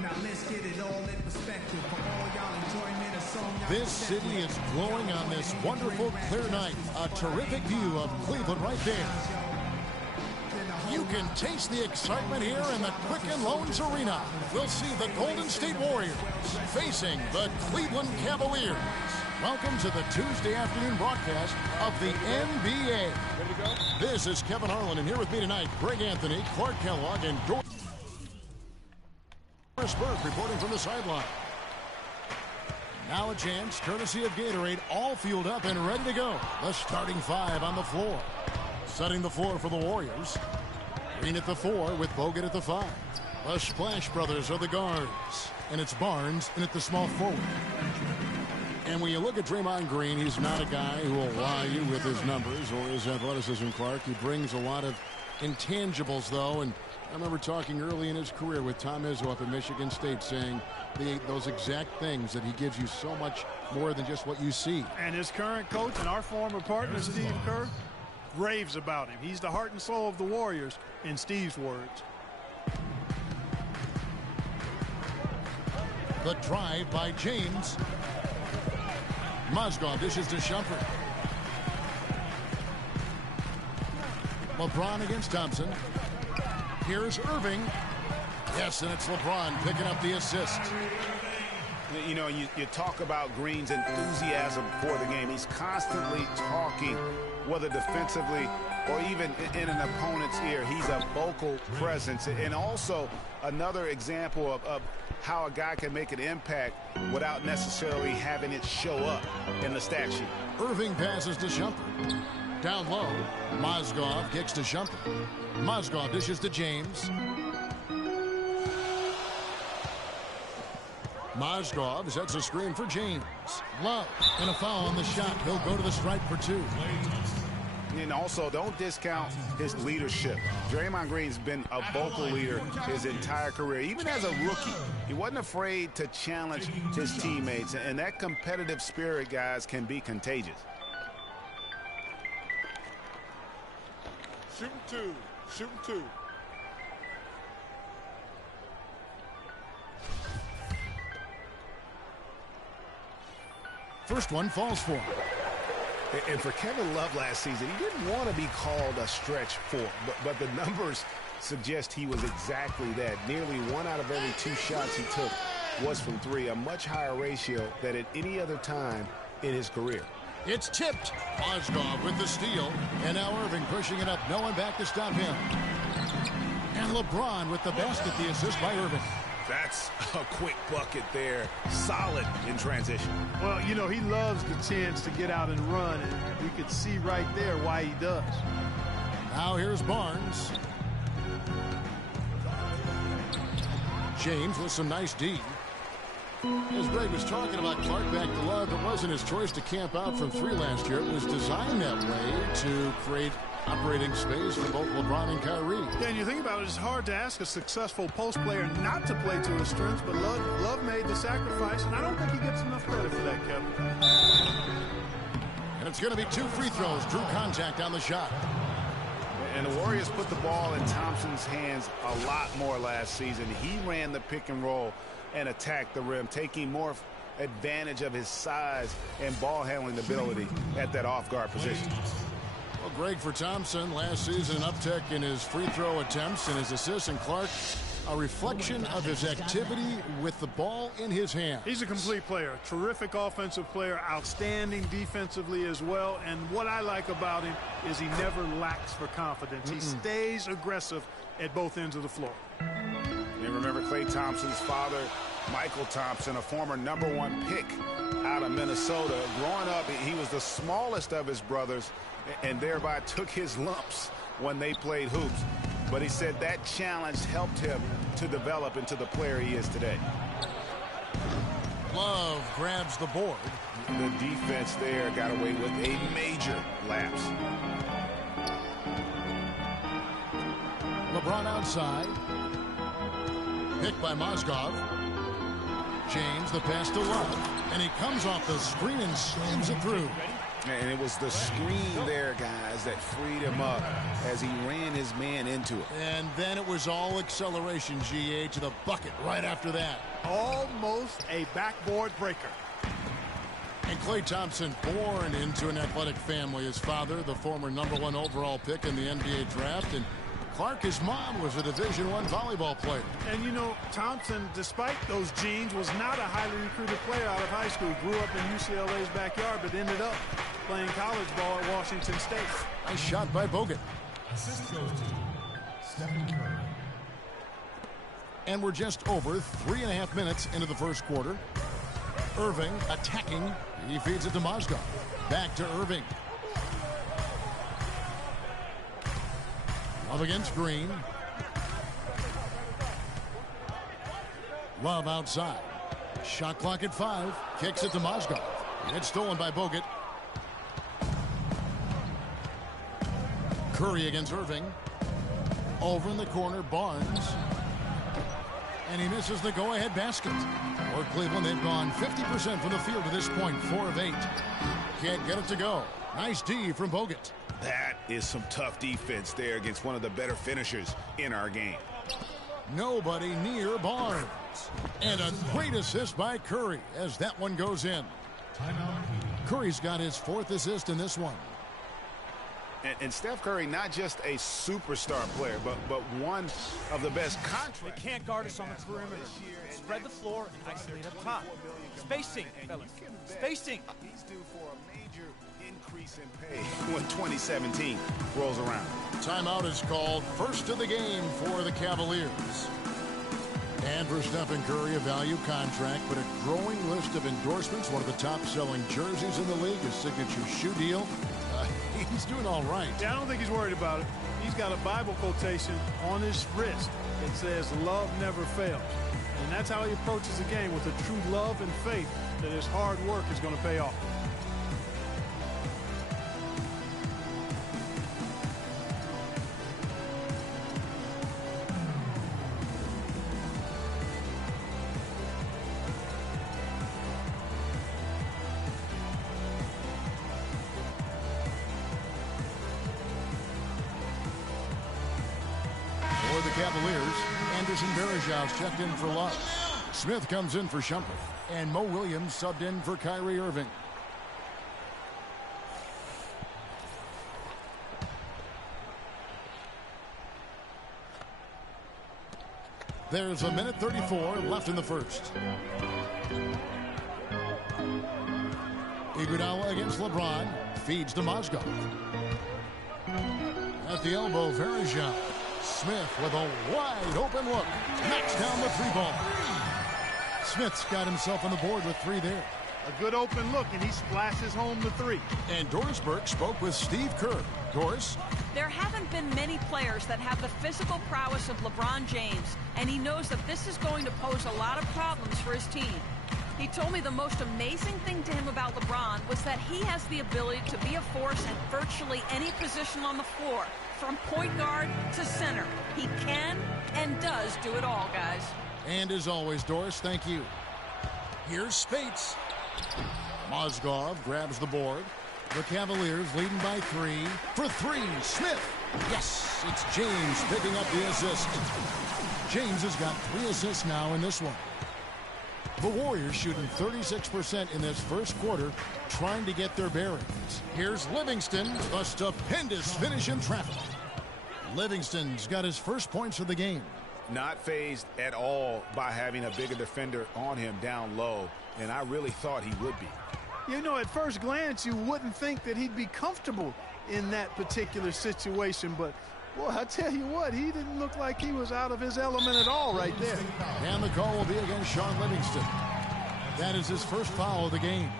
Now let's get it all in perspective for all y'all enjoyment of song. This city is glowing on this wonderful, clear night. A terrific view of Cleveland right there. You can taste the excitement here in the Quicken Loans Arena. We'll see the Golden State Warriors facing the Cleveland Cavaliers. Welcome to the Tuesday afternoon broadcast of the NBA. Ready to go? This is Kevin Harlan, and here with me tonight, Greg Anthony, Clark Kellogg, and Doris Burke reporting from the sideline. Now a chance, courtesy of Gatorade, all fueled up and ready to go. The starting five on the floor. Setting the floor for the Warriors. Green at the 4 with Bogut at the 5. The Splash Brothers are the guards. And it's Barnes in at the small forward. And when you look at Draymond Green, he's not a guy who will lie you with his numbers or his athleticism, Clark. He brings a lot of intangibles, though. And I remember talking early in his career with Tom Izzo up at Michigan State saying those exact things, that he gives you so much more than just what you see. And his current coach and our former partner, Steve Kerr, raves about him. He's the heart and soul of the Warriors, in Steve's words. The drive by James. Mozgov dishes to Shumpert. LeBron against Thompson. Here's Irving. Yes, and it's LeBron picking up the assist. You know, you talk about Green's enthusiasm for the game. He's constantly talking, whether defensively or even in an opponent's ear. He's a vocal presence. And also another example of how a guy can make an impact without necessarily having it show up in the stat sheet. Irving passes to Shumpert. Down low, Mozgov kicks to Shumpert. Mozgov dishes to James. Mozgov sets a screen for James. Love, and a foul on the shot. He'll go to the stripe for 2. And also, don't discount his leadership. Draymond Green's been a vocal leader his entire career. Even as a rookie, he wasn't afraid to challenge his teammates. And that competitive spirit, guys, can be contagious. Shooting 2. Shooting 2. First one falls for him. And for Kevin Love last season, he didn't want to be called a stretch 4, but the numbers suggest he was exactly that. Nearly 1 out of every 2 shots he took was from 3, a much higher ratio than at any other time in his career. It's tipped. Mozgov with the steal, and now Irving pushing it up. No one back to stop him. And LeBron with the basket, the assist by Irving. That's a quick bucket there. Solid in transition. Well, you know, he loves the chance to get out and run, and we could see right there why he does. Now here's Barnes. James with some nice D. As Greg was talking about Clark back to Love, it wasn't his choice to camp out from 3 last year. It was designed that way to create operating space for both LeBron and Kyrie. Yeah, and you think about it, it's hard to ask a successful post player not to play to his strengths, but Love made the sacrifice, and I don't think he gets enough credit for that, Kevin. And it's going to be 2 free throws. Drew contact on the shot. And the Warriors put the ball in Thompson's hands a lot more last season. He ran the pick and roll and attacked the rim, taking more advantage of his size and ball handling ability at that off-guard position. Well, Greg, for Thompson, last season an uptick in his free throw attempts and his assists, and Clark, a reflection of his activity with the ball in his hand. He's a complete player, terrific offensive player, outstanding defensively as well, and what I like about him is he never lacks for confidence. He stays aggressive at both ends of the floor. And remember Klay Thompson's father, Michael Thompson, a former #1 pick out of Minnesota. Growing up, he was the smallest of his brothers and thereby took his lumps when they played hoops. But he said that challenge helped him to develop into the player he is today. Love grabs the board. The defense there got away with a major lapse. LeBron outside. Picked by Mozgov. James, the pass to Love. And he comes off the screen and slams it through. And it was the screen there, guys, that freed him up as he ran his man into it. And then it was all acceleration, GA, to the bucket right after that. Almost a backboard breaker. And Klay Thompson, born into an athletic family. His father, the former #1 overall pick in the NBA draft. And Clark, his mom, was a Division I volleyball player. And, you know, Thompson, despite those genes, was not a highly recruited player out of high school. He grew up in UCLA's backyard, but ended up playing college ball at Washington State. Nice shot by Bogut. Assist goes to Stephen Curry. And we're just over 3.5 minutes into the first quarter. Irving attacking. He feeds it to Mozgov. Back to Irving. Love against Green. Love outside. Shot clock at 5. Kicks it to Mozgov. It's stolen by Bogut. Curry against Irving. Over in the corner, Barnes. And he misses the go-ahead basket. For Cleveland, they've gone 50% from the field to this point, 4 of 8. Can't get it to go. Nice D from Bogut. That is some tough defense there against one of the better finishers in our game. Nobody near Barnes. And a great assist by Curry as that one goes in. Curry's got his 4th assist in this one. And Steph Curry, not just a superstar player, but one of the best contracts. They can't guard us on the perimeter. Spread the floor and isolate up top. Spacing, fellas. Spacing. He's due for a major increase in pay when 2017 rolls around. Timeout is called. First of the game for the Cavaliers. And for Stephen Curry, a value contract, but a growing list of endorsements. One of the top-selling jerseys in the league, his signature shoe deal. He's doing all right. Yeah, I don't think he's worried about it. He's got a Bible quotation on his wrist that says, "Love never fails." And that's how he approaches the game, with a true love and faith that his hard work is going to pay off. For the Cavaliers, Anderson Varejao checked in for Love. Smith comes in for Shumpert. And Mo Williams subbed in for Kyrie Irving. There's 1:34 left in the first. Iguodala against LeBron. Feeds to Mozgov. At the elbow, Varejao. Smith with a wide open look. Knocks down the 3-ball. Smith's got himself on the board with 3 there. A good open look, and he splashes home the 3. And Doris Burke spoke with Steve Kerr. Doris? There haven't been many players that have the physical prowess of LeBron James, and he knows that this is going to pose a lot of problems for his team. He told me the most amazing thing to him about LeBron was that he has the ability to be a force at virtually any position on the floor, from point guard to center. He can and does do it all, guys. And as always, Doris, thank you. Here's Spates. Mozgov grabs the board. The Cavaliers leading by 3. For 3, Smith. Yes, it's James picking up the assist. James has got 3 assists now in this one. The Warriors shooting 36% in this first quarter, trying to get their bearings. Here's Livingston, a stupendous finish in traffic. Livingston's got his first points of the game. Not fazed at all by having a bigger defender on him down low, and I really thought he would be. You know, at first glance, you wouldn't think that he'd be comfortable in that particular situation, but boy, I tell you what, he didn't look like he was out of his element at all right there. And the call will be against Sean Livingston. That is his first foul of the game.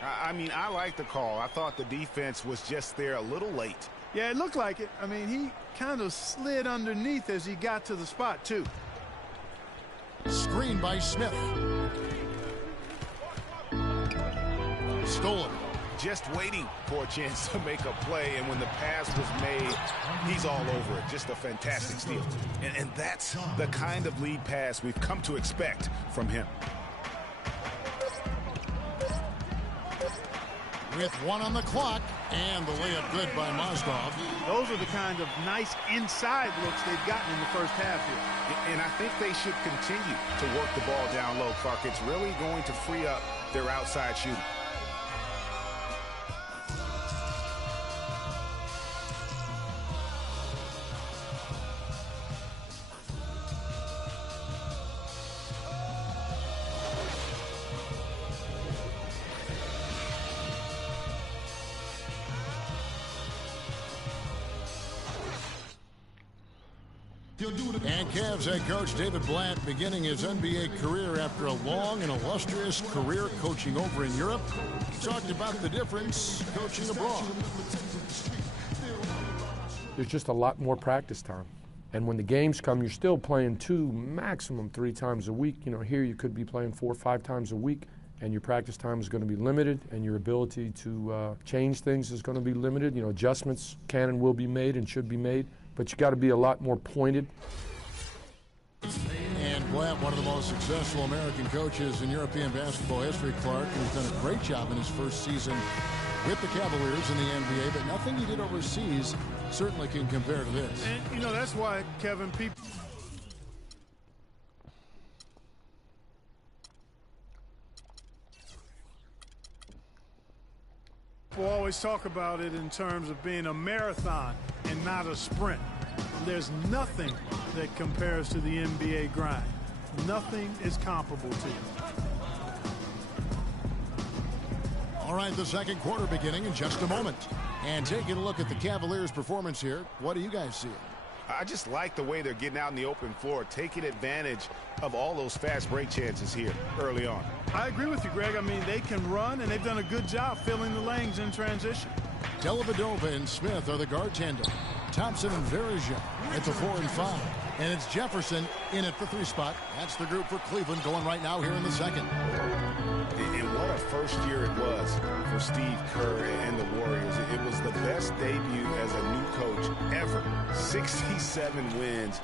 I mean, I like the call. I thought the defense was just there a little late. Yeah, it looked like it. I mean, he kind of slid underneath as he got to the spot, too. Screen by Smith. Stolen. Just waiting for a chance to make a play, and when the pass was made, he's all over it. Just a fantastic steal. And that's the kind of lead pass we've come to expect from him. with 1 on the clock, and the layup good by Mozgov. Those are the kind of nice inside looks they've gotten in the first half here. And I think they should continue to work the ball down low, Clark. It's really going to free up their outside shooting. And Cavs head coach David Blatt beginning his NBA career after a long and illustrious career coaching over in Europe. Talked about the difference coaching abroad. There's just a lot more practice time. And when the games come, you're still playing 2, maximum 3 times a week. You know, here you could be playing 4 or 5 times a week, and your practice time is going to be limited, and your ability to change things is going to be limited. You know, adjustments can and will be made and should be made, but you got to be a lot more pointed. And Blatt, one of the most successful American coaches in European basketball history, Clark, who's done a great job in his first season with the Cavaliers in the NBA, but nothing he did overseas certainly can compare to this. And, you know, that's why, Kevin, people always talk about it in terms of being a marathon and not a sprint. There's nothing that compares to the NBA grind. Nothing is comparable to it. All right, the second quarter beginning in just a moment. And taking a look at the Cavaliers' performance here, what do you guys see? I just like the way they're getting out in the open floor, taking advantage of all those fast break chances here early on. I agree with you, Greg. I mean, they can run, and they've done a good job filling the lanes in transition. Dellavedova and Smith are the guard tandem. Thompson and Verija at the 4 and 5. And it's Jefferson in at the 3 spot. That's the group for Cleveland going right now here in the second. And what a first year it was for Steve Kerr and the Warriors. It was the best debut as a new coach ever. 67 wins.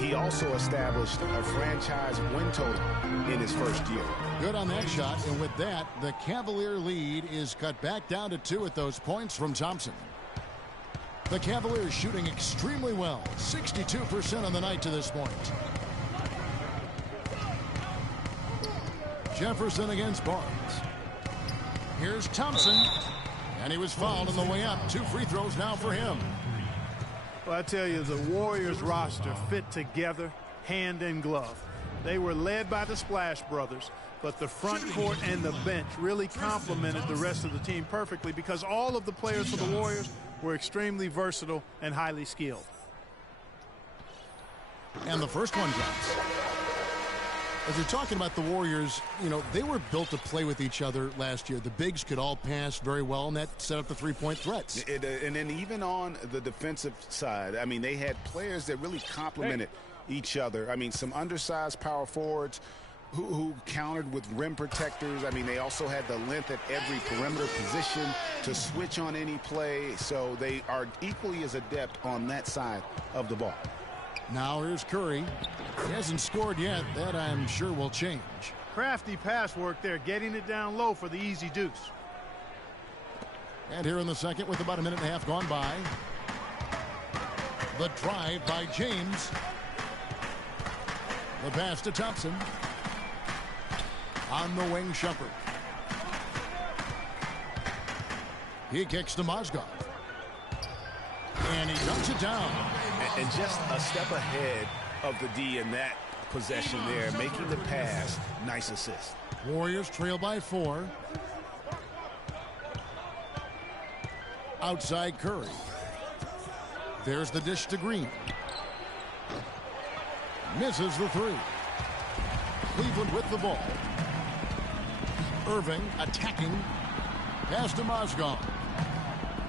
He also established a franchise win total in his first year. Good on that shot. And with that, the Cavalier lead is cut back down to 2 at those points from Thompson. The Cavaliers shooting extremely well. 62% on the night to this point. Jefferson against Barnes. Here's Thompson. And he was fouled on the way up. 2 free throws now for him. Well, I tell you, the Warriors roster fit together hand in glove. They were led by the Splash Brothers, but the front court and the bench really complemented the rest of the team perfectly because all of the players for the Warriors were extremely versatile and highly skilled. And the first one drops. As you're talking about the Warriors, you know, they were built to play with each other last year. The bigs could all pass very well, and that set up the three-point threats. And then even on the defensive side, I mean, they had players that really complemented each other. I mean, some undersized power forwards who countered with rim protectors. I mean, they also had the length at every perimeter position to switch on any play. So they are equally as adept on that side of the ball. Now here's Curry. He hasn't scored yet. That I'm sure will change. Crafty pass work there, getting it down low for the easy deuce. And here in the second with about a minute and a half gone by. The drive by James. The pass to Thompson. On the wing, Shumpert. He kicks to Mozgov. And he dunks it down. And just a step ahead of the D in that possession there, making the pass. Nice assist. Warriors trail by 4. Outside Curry. There's the dish to Green. Misses the 3. Cleveland with the ball. Irving attacking. Pass to Mozgov.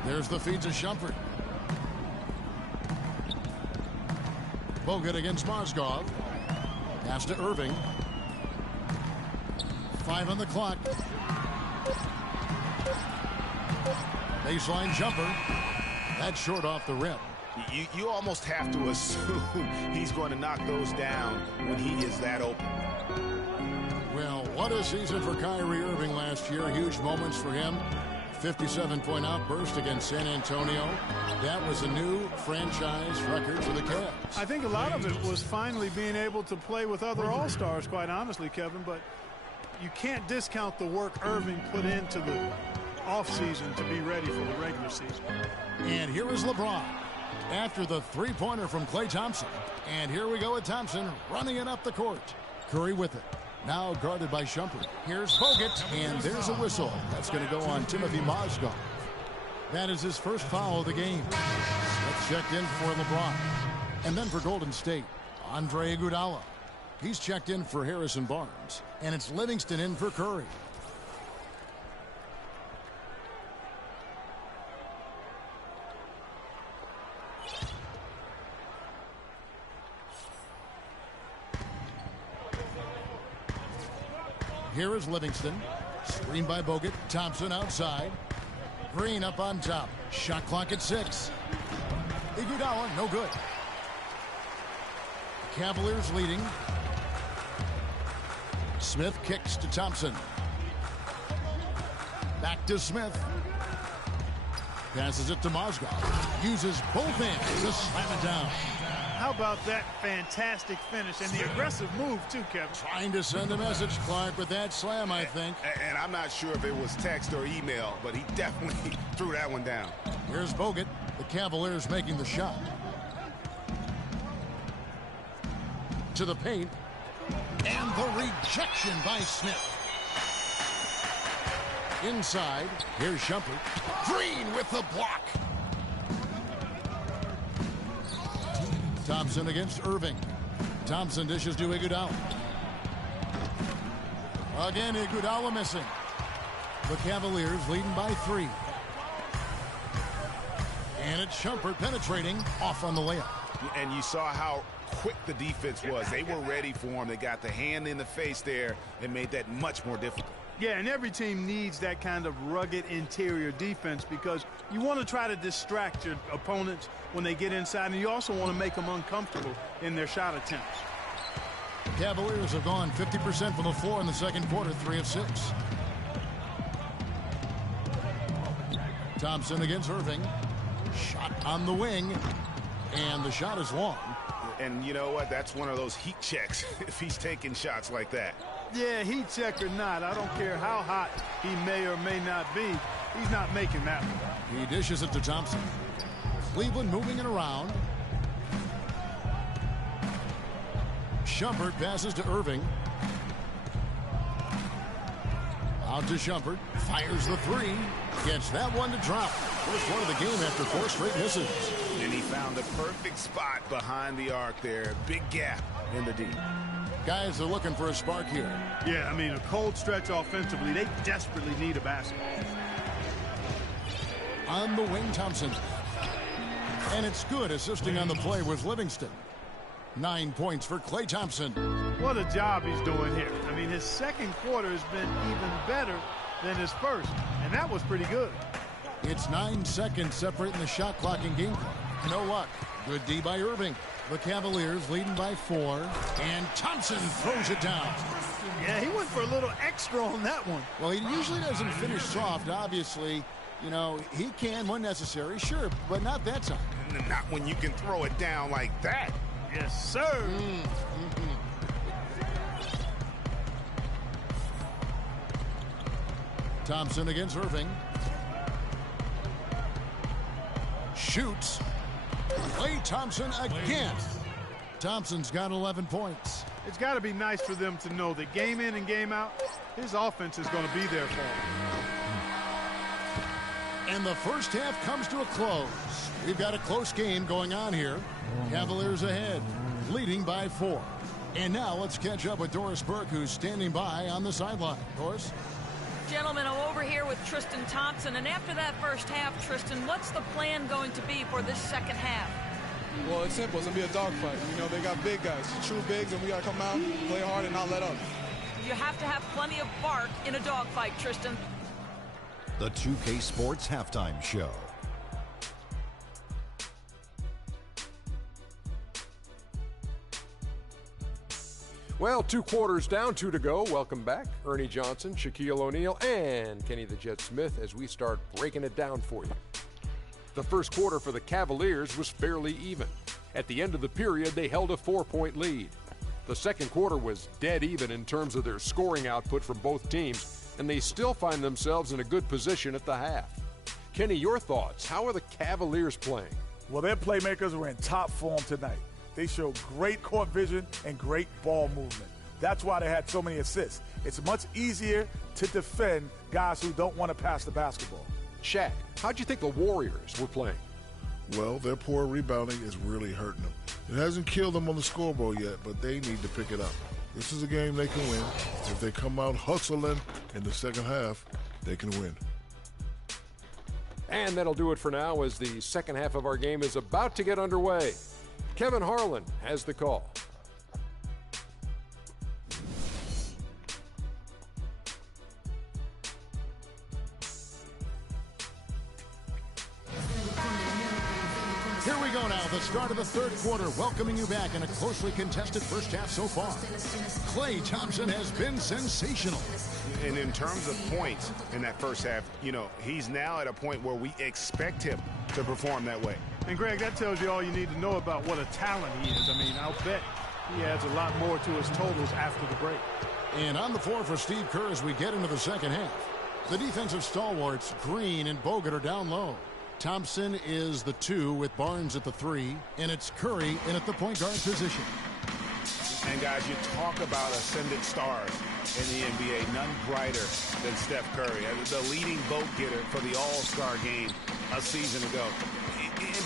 There's the feed to Shumpert. Bogut against Mozgov. Pass to Irving. 5 on the clock. Baseline jumper. That's short off the rim. You almost have to assume he's going to knock those down when he is that open. Well, what a season for Kyrie Irving last year. Huge moments for him. 57-point outburst against San Antonio. That was a new franchise record for the Cavs. I think a lot of it was finally being able to play with other all-stars, quite honestly, Kevin, but you can't discount the work Irving put into the offseason to be ready for the regular season. And here is LeBron after the three-pointer from Klay Thompson. And here we go with Thompson running it up the court. Curry with it. Now guarded by Shumpert. Here's Bogut, and there's a whistle. That's going to go on Timothy Mozgov. That is his first foul of the game. Smith checked in for LeBron. And then for Golden State, Andre Iguodala. He's checked in for Harrison Barnes. And it's Livingston in for Curry. Here is Livingston. Screen by Bogut. Thompson outside. Green up on top. Shot clock at 6. Iguodala, no good. Cavaliers leading. Smith kicks to Thompson. Back to Smith. Passes it to Mozgov. Uses both hands to slam it down. How about that fantastic finish and the aggressive move, too, Kevin? Trying to send a message, Clark, with that slam, I think. And I'm not sure if it was text or email, but he definitely threw that one down. Here's Bogut. The Cavaliers making the shot. To the paint. And the rejection by Smith. Inside. Here's Shumpert. Green with the block. Thompson against Irving. Thompson dishes to Iguodala. Again, Iguodala missing. The Cavaliers leading by 3. And it's Shumpert penetrating off on the layup. And you saw how quick the defense was. They were ready for him. They got the hand in the face there and made that much more difficult. Yeah, and every team needs that kind of rugged interior defense because you want to try to distract your opponents when they get inside, and you also want to make them uncomfortable in their shot attempts. Cavaliers have gone 50% from the floor in the second quarter, 3 of 6. Thompson against Irving. Shot on the wing, and the shot is long. And you know what? That's one of those heat checks if he's taking shots like that. Yeah, heat check or not, I don't care how hot he may or may not be, he's not making that one. He dishes it to Thompson. Cleveland moving it around. Shumpert passes to Irving. Out to Shumpert. Fires the 3. Gets that one to drop. First one of the game after 4 straight misses. And he found the perfect spot behind the arc there. Big gap in the D. Guys are looking for a spark here. Yeah, I mean, a cold stretch offensively. They desperately need a basket. On the wing, Thompson. And it's good. Assisting on the play was Livingston. 9 points for Klay Thompson. What a job he's doing here. I mean, his second quarter has been even better than his first, and that was pretty good. It's 9 seconds separating the shot clock and game clock. No luck. Good D by Irving. The Cavaliers leading by 4, and Thompson throws it down. Yeah, he went for a little extra on that one. Well, he usually doesn't finish soft, obviously. You know, he can when necessary, sure, but not that time. Not when you can throw it down like that. Yes, sir. Thompson against Irving. Shoots. Klay Thompson again. Thompson's got 11 points. It's got to be nice for them to know that game in and game out, his offense is going to be there for him. And the first half comes to a close. We've got a close game going on here. Cavaliers ahead, leading by 4. And now let's catch up with Doris Burke, who's standing by on the sideline. Doris? Gentlemen, I'm over here with Tristan Thompson, and after that first half, Tristan, what's the plan going to be for this second half? Well, it's simple. It's going to be a dogfight. You know, they got big guys, true bigs, and we got to come out, play hard, and not let up. You have to have plenty of bark in a dogfight, Tristan. The 2K Sports Halftime Show. Well, 2 quarters down, 2 to go. Welcome back, Ernie Johnson, Shaquille O'Neal, and Kenny the Jet Smith as we start breaking it down for you. The first quarter for the Cavaliers was fairly even. At the end of the period, they held a 4-point lead. The second quarter was dead even in terms of their scoring output from both teams, and they still find themselves in a good position at the half. Kenny, your thoughts? How are the Cavaliers playing? Well, their playmakers were in top form tonight. They showed great court vision and great ball movement. That's why they had so many assists. It's much easier to defend guys who don't want to pass the basketball. Shaq, how'd you think the Warriors were playing? Well, their poor rebounding is really hurting them. It hasn't killed them on the scoreboard yet, but they need to pick it up. This is a game they can win. If they come out hustling in the second half, they can win. And that'll do it for now as the second half of our game is about to get underway. Kevin Harlan has the call. Here we go now, the start of the third quarter, welcoming you back in a closely contested first half so far. Klay Thompson has been sensational. And in terms of points in that first half, you know, he's now at a point where we expect him to perform that way. And, Greg, that tells you all you need to know about what a talent he is. I mean, I'll bet he adds a lot more to his totals after the break. And on the floor for Steve Kerr as we get into the second half. The defensive stalwarts, Green and Bogut, are down low. Thompson is the 2 with Barnes at the 3, and it's Curry in at the point guard position. And, guys, you talk about ascendant stars in the NBA, none brighter than Steph Curry, the leading vote getter for the All-Star game a season ago.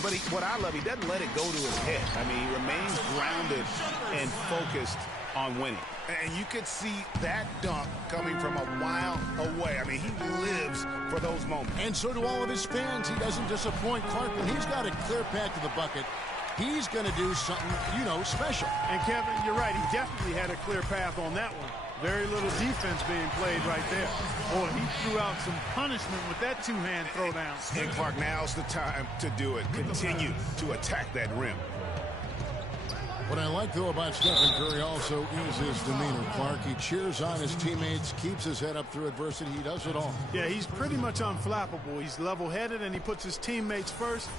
But what I love, he doesn't let it go to his head. I mean, he remains grounded and focused on winning. And you could see that dunk coming from a mile away. I mean, he lives for those moments. And so do all of his fans. He doesn't disappoint. Clark, when he's got a clear path to the bucket, he's going to do something, you know, special. And, Kevin, you're right. He definitely had a clear path on that one. Very little defense being played right there. Boy, he threw out some punishment with that two-hand throwdown. And, Clark, now's the time to do it. Continue to attack that rim. What I like, though, about Stephen Curry also is his demeanor, Clark. He cheers on his teammates, keeps his head up through adversity. He does it all. Yeah, he's pretty much unflappable. He's level-headed, and he puts his teammates first.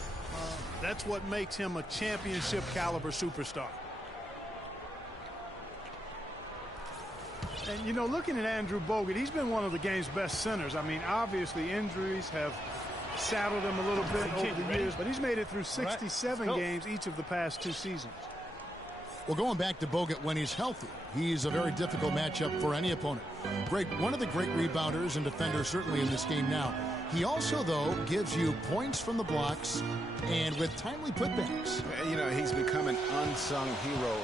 That's what makes him a championship-caliber superstar. And, you know, looking at Andrew Bogut, he's been one of the game's best centers. I mean, obviously, injuries have saddled him a little bit over the years, but he's made it through 67 games each of the past 2 seasons. Well, going back to Bogut, when he's healthy, he's a very difficult matchup for any opponent. One of the great rebounders and defenders certainly in this game now. He also, though, gives you points from the blocks and with timely putbacks. You know, he's become an unsung hero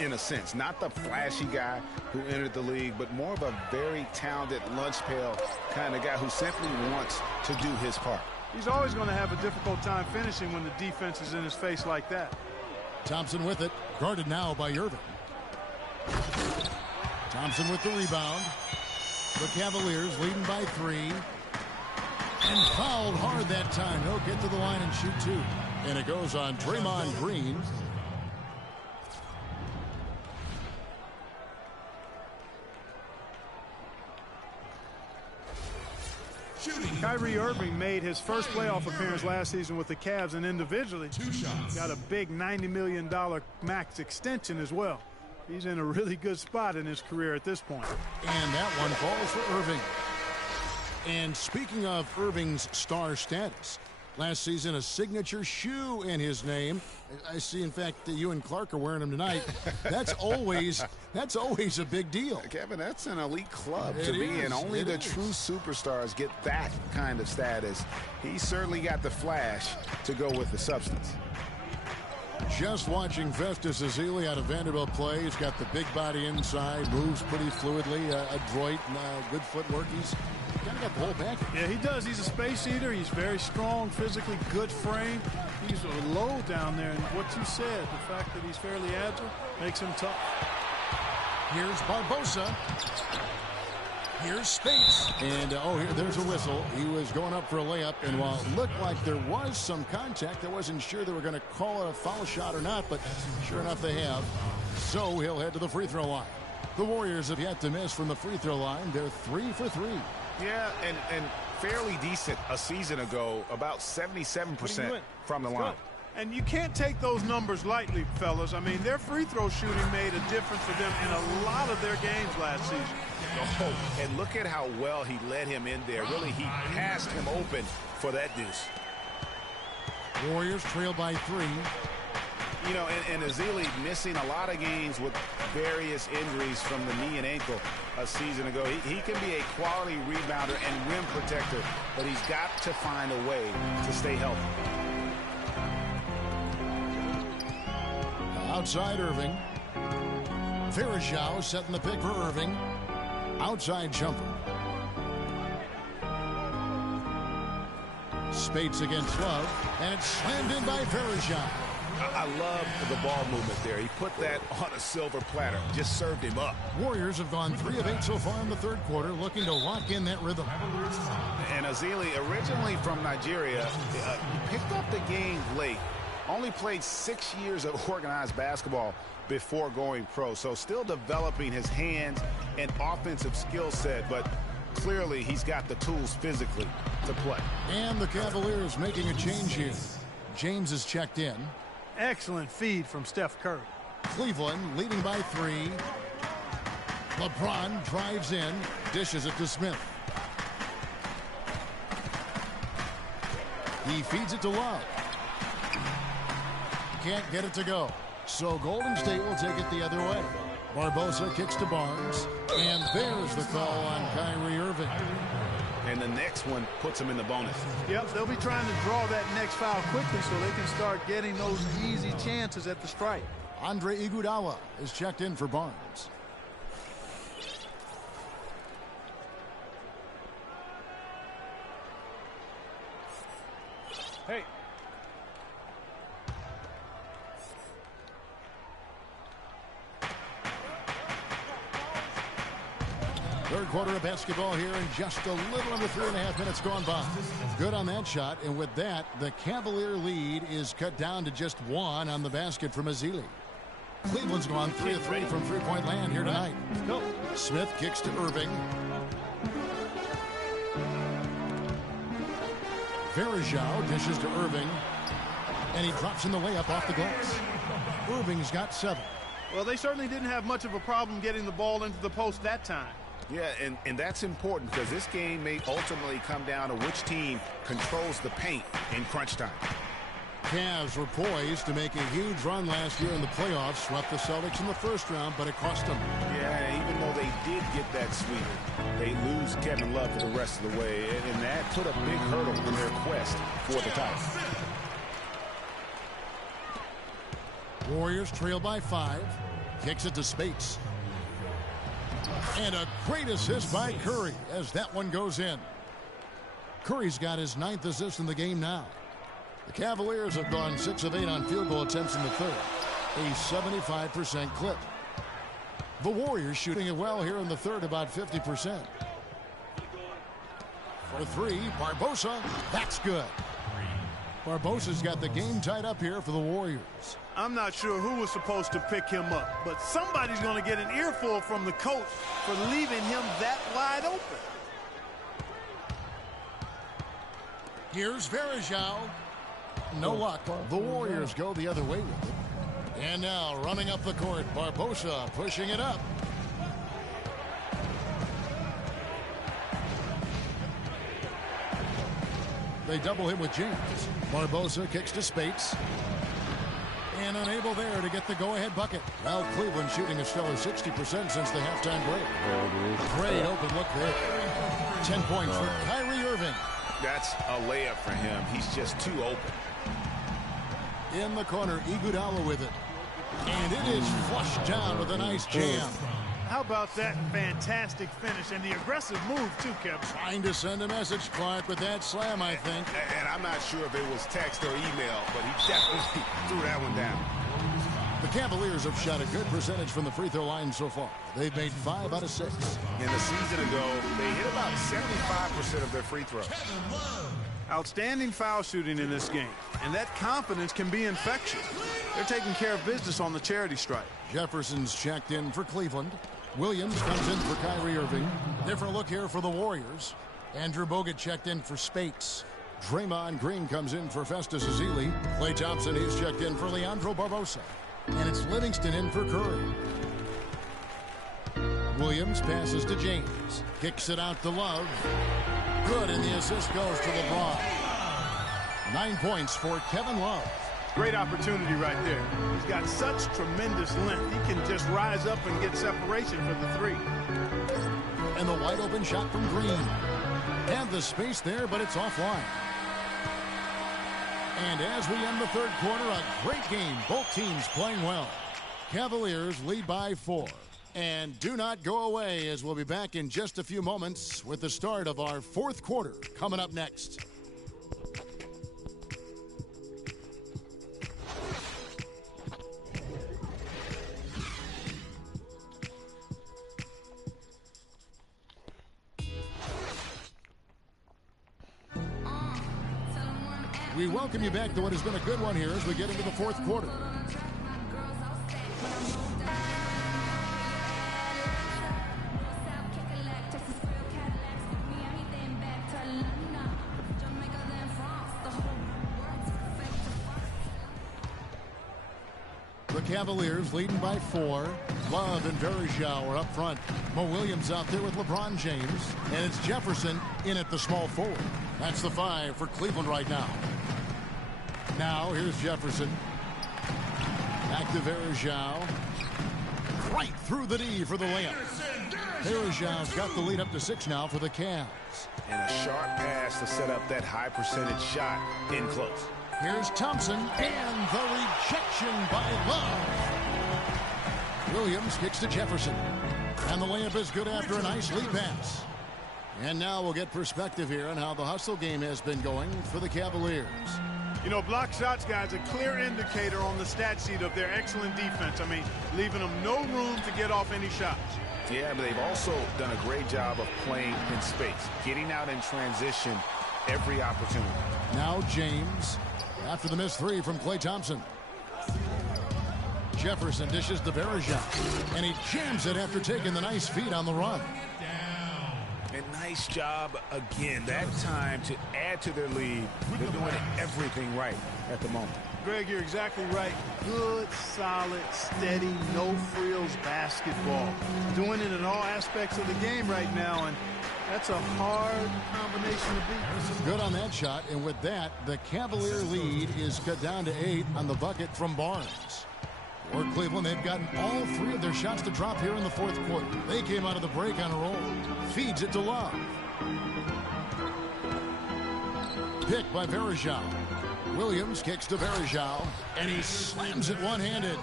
in a sense. Not the flashy guy who entered the league, but more of a very talented lunch pail kind of guy who simply wants to do his part. He's always going to have a difficult time finishing when the defense is in his face like that. Thompson with it, guarded now by Irving. Thompson with the rebound. The Cavaliers leading by 3. And fouled hard that time. He'll get to the line and shoot 2. And it goes on Draymond Green. Kyrie Irving made his first playoff appearance last season with the Cavs, and individually got a big $90 million max extension as well. He's in a really good spot in his career at this point. And that one falls for Irving. And speaking of Irving's star status, last season a signature shoe in his name. I see, in fact, that you and Clark are wearing them tonight. That's always a big deal. Kevin, that's an elite club to be in. Only the true superstars get that kind of status. He certainly got the flash to go with the substance. Just watching Festus Ezeli out of Vanderbilt play. He's got the big body inside, moves pretty fluidly, adroit, good footwork. He's kind of got the whole package. Yeah, he does. He's a space eater. He's very strong, physically good frame. He's low down there, and what you said, the fact that he's fairly agile, makes him tough. Here's Barbosa. Here's Spates. And, there's a whistle. He was going up for a layup, and while it looked like there was some contact, I wasn't sure they were going to call it a foul shot or not, but sure enough they have. So he'll head to the free throw line. The Warriors have yet to miss from the free throw line. They're 3 for 3. Yeah, and fairly decent a season ago, about 77% from the line. And you can't take those numbers lightly, fellas. I mean, their free throw shooting made a difference for them in a lot of their games last season. Oh, and look at how well he led him in there. Really, he passed him open for that deuce. Warriors trail by 3. You know, and Ezeli missing a lot of games with various injuries from the knee and ankle a season ago. He can be a quality rebounder and rim protector, but he's got to find a way to stay healthy. Outside Irving. Varejao setting the pick for Irving. Outside jumper. Spates against Love, and it's slammed in by Varejao. I love the ball movement there. He put that on a silver platter. Just served him up. Warriors have gone 3 of 8 so far in the third quarter, looking to lock in that rhythm. And Ezeli, originally from Nigeria, he picked up the game late. Only played 6 years of organized basketball before going pro. So still developing his hands and offensive skill set, but clearly he's got the tools physically to play. And the Cavaliers making a change here. James is checked in. Excellent feed from Steph Curry. Cleveland leading by 3. LeBron drives in, dishes it to Smith. He feeds it to Love. Can't get it to go. So Golden State will take it the other way. Barbosa kicks to Barnes. And there's the call on Kyrie Irving. And the next one puts him in the bonus. Yep, they'll be trying to draw that next foul quickly so they can start getting those easy chances at the strike. Andre Iguodala is checked in for Barnes. Hey. Third quarter of basketball here, and just a little under 3.5 minutes gone by. Good on that shot, and with that, the Cavalier lead is cut down to just 1 on the basket from Ezeli. Cleveland's gone 3 of 3 from three-point land here tonight. Smith kicks to Irving. Varejao dishes to Irving, and he drops in the layup off the glass. Irving's got 7. Well, they certainly didn't have much of a problem getting the ball into the post that time. Yeah, and that's important because this game may ultimately come down to which team controls the paint in crunch time. Cavs were poised to make a huge run last year in the playoffs. Swept the Celtics in the first round, but it cost them. Yeah, even though they did get that sweep, they lose Kevin Love for the rest of the way, and that put a big hurdle in their quest for the title. Warriors trail by 5. Kicks it to Spates. And a great assist by Curry as that one goes in. Curry's got his 9th assist in the game now. The Cavaliers have gone 6 of 8 on field goal attempts in the third. A 75% clip. The Warriors shooting it well here in the third, about 50%. For 3, Barbosa. That's good. Barbosa's got the game tied up here for the Warriors. I'm not sure who was supposed to pick him up, but somebody's going to get an earful from the coach for leaving him that wide open. Here's Varejao. No luck. The Warriors go the other way with it. And now running up the court, Barbosa pushing it up. They double him with James. Barbosa kicks to Spates. And unable there to get the go-ahead bucket. Well, Cleveland shooting a stellar 60% since the halftime break. Great open look there. 10 points for Kyrie Irving. That's a layup for him. He's just too open. In the corner, Iguodala with it. And it is flushed down with a nice jam. How about that fantastic finish and the aggressive move, too, Kevin? Trying to send a message, Clark, with that slam, I think. And I'm not sure if it was text or email, but he definitely threw that one down. The Cavaliers have shot a good percentage from the free throw line so far. They've made 5 out of 6. In the season ago, they hit about 75% of their free throws. Outstanding foul shooting in this game, and that confidence can be infectious. They're taking care of business on the charity stripe. Jefferson's checked in for Cleveland. Williams comes in for Kyrie Irving. Different look here for the Warriors. Andrew Bogut checked in for Spates. Draymond Green comes in for Festus Ezeli. Klay Thompson, he's checked in for Leandro Barbosa. And it's Livingston in for Curry. Williams passes to James. Kicks it out to Love. Good, and the assist goes to LeBron. 9 points for Kevin Love. Great opportunity right there. He's got such tremendous length. He can just rise up and get separation for the three. And the wide open shot from Green. Had the space there, but it's offline. And as we end the third quarter, a great game. Both teams playing well. Cavaliers lead by 4. And do not go away, as we'll be back in just a few moments with the start of our fourth quarter coming up next. We welcome you back to what has been a good one here as we get into the fourth quarter. The Cavaliers leading by 4. Love and Verjao are up front. Mo Williams out there with LeBron James. And it's Jefferson in at the small forward. That's the 5 for Cleveland right now. Now here's Jefferson. Back to Verjao. Right through the D for the layup. Verjao's got the lead up to 6 now for the Cavs. And a sharp pass to set up that high percentage shot in close. Here's Thompson, and the rejection by Love. Williams kicks to Jefferson. And the layup is good after a nice lead pass. And now we'll get perspective here on how the hustle game has been going for the Cavaliers. You know, block shots, guys, a clear indicator on the stat sheet of their excellent defense. I mean, leaving them no room to get off any shots. Yeah, but they've also done a great job of playing in space, getting out in transition every opportunity. Now James. After the missed 3 from Klay Thompson. Jefferson dishes to Verjao. And he jams it after taking the nice feed on the run. And nice job again. That time to add to their lead. They're doing everything right at the moment. Greg, you're exactly right. Good, solid, steady, no-frills basketball. Doing it in all aspects of the game right now. And that's a hard combination to beat. Good on that shot, and with that, the Cavalier lead is cut down to 8 on the bucket from Barnes. For Cleveland, they've gotten all 3 of their shots to drop here in the fourth quarter. They came out of the break on a roll. Feeds it to Love. Pick by Verjao. Williams kicks to Verjao, and he slams it one-handed.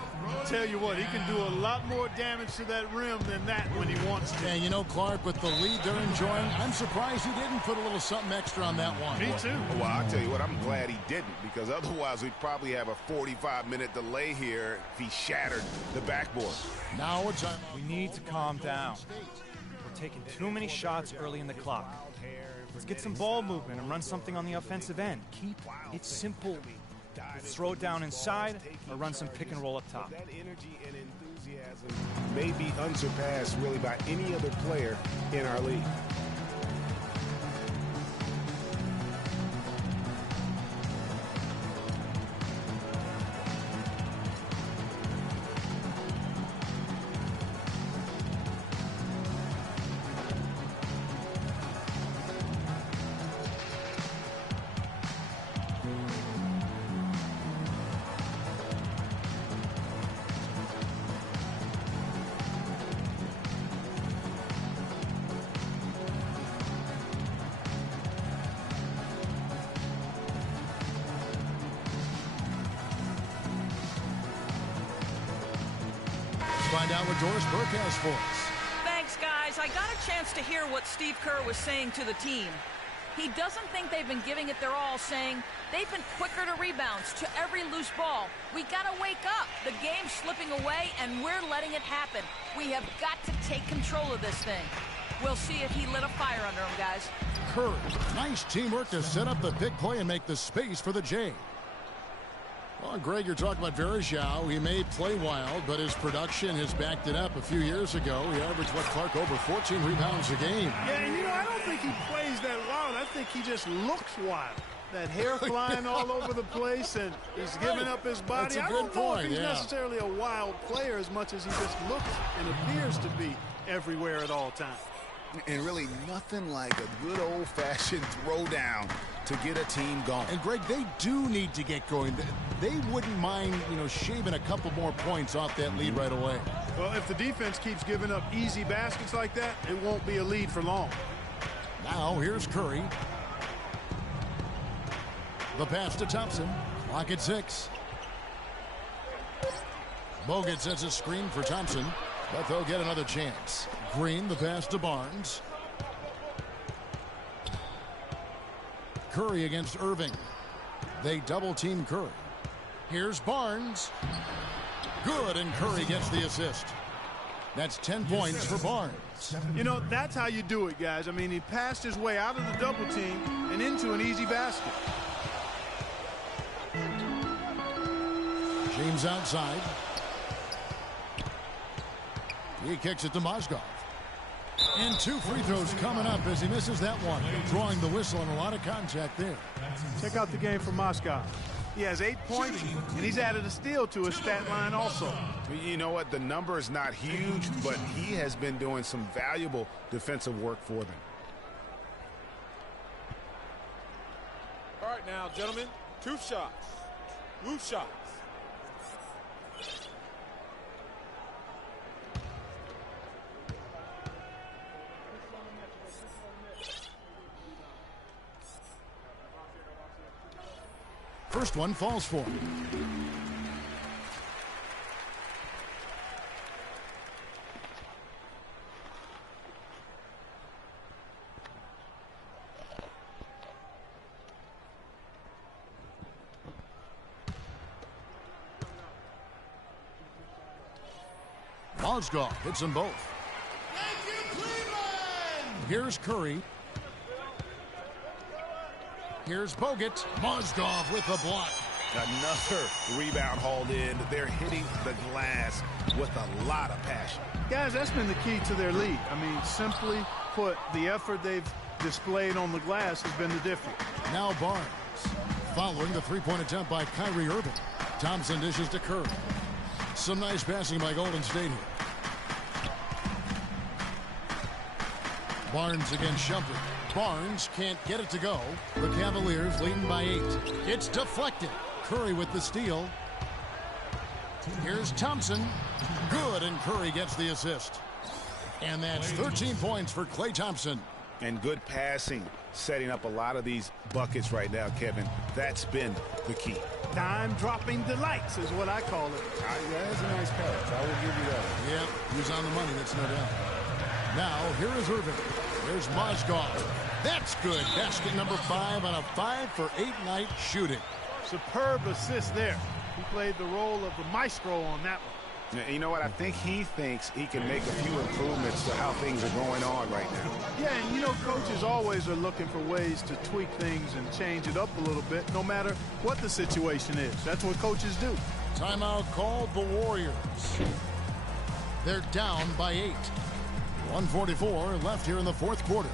Tell you what, he can do a lot more damage to that rim than that when he wants to. And you know, Clark, with the lead they're enjoying, I'm surprised he didn't put a little something extra on that one. Me too. Well, I'll tell you what, I'm glad he didn't, because otherwise we'd probably have a 45-minute delay here if he shattered the backboard. Now it's time. We need to calm down. We're taking too many shots early in the clock. Let's get some ball movement and run something on the offensive end. Keep it simple. Let's throw it down inside or run some pick and roll up top. That energy and enthusiasm may be unsurpassed really by any other player in our league. Find out what Doris Burke has for us. Thanks, guys. I got a chance to hear what Steve Kerr was saying to the team. He doesn't think they've been giving it their all, saying they've been quicker to rebounds, to every loose ball. We got to wake up. The game's slipping away, and we're letting it happen. We have got to take control of this thing. We'll see if he lit a fire under him, guys. Curry, nice teamwork to set up the big play and make the space for the J. Well, Greg, you're talking about Verjao. He may play wild, but his production has backed it up. A few years ago, he averaged, Clark, over 14 rebounds a game. Yeah, and I don't think he plays that wild. I think he just looks wild. That hair flying all over the place, and he's giving up his body. I don't know if he's necessarily a wild player as much as he just looks and appears to be everywhere at all times. And really nothing like a good old-fashioned throwdown to get a team going. And, Greg, they do need to get going. They wouldn't mind, shaving a couple more points off that lead right away. Well, if the defense keeps giving up easy baskets like that, it won't be a lead for long. Now, here's Curry. The pass to Thompson. Clock at 6. Bogut sets a screen for Thompson, but they'll get another chance. Green, the pass to Barnes. Curry against Irving. They double-team Curry. Here's Barnes. Good, and Curry gets the assist. That's 10 points for Barnes. That's how you do it, guys. I mean, he passed his way out of the double team and into an easy basket. James outside. He kicks it to Mozgov. And 2 free throws coming up as he misses that one. Drawing the whistle and a lot of contact there. Check out the game for Mozgov. He has 8 points, and he's added a steal to his stat line also. You know what? The number is not huge, but he has been doing some valuable defensive work for them. All right, now, gentlemen, 2 shots. 2 shots. First one falls for him. Mozgov hits them both. Here's Curry. Here's Bogut. Mozgov with the block. Another rebound hauled in. They're hitting the glass with a lot of passion. Guys, that's been the key to their lead. I mean, simply put, the effort they've displayed on the glass has been the difference. Now Barnes. Following the three-point attempt by Kyrie Irving. Thompson dishes to Curry. Some nice passing by Golden State here. Barnes against Shumpert. Barnes can't get it to go. The Cavaliers leading by 8. It's deflected. Curry with the steal. Here's Thompson. Good, and Curry gets the assist. And that's 13 points for Klay Thompson. And good passing, setting up a lot of these buckets right now, Kevin. That's been the key. Dime-dropping delights is what I call it. That's a nice pass. I will give you that. Yep, he was on the money, that's no doubt. Now, here is Irving. There's Mozgov. That's good. Basket number 5 on a 5-for-8 night shooting. Superb assist there. He played the role of the maestro on that one. You know what? I think he thinks he can make a few improvements to how things are going on right now. Yeah, and coaches always are looking for ways to tweak things and change it up a little bit, no matter what the situation is. That's what coaches do. Timeout called the Warriors. They're down by 8. 1:44 left here in the fourth quarter.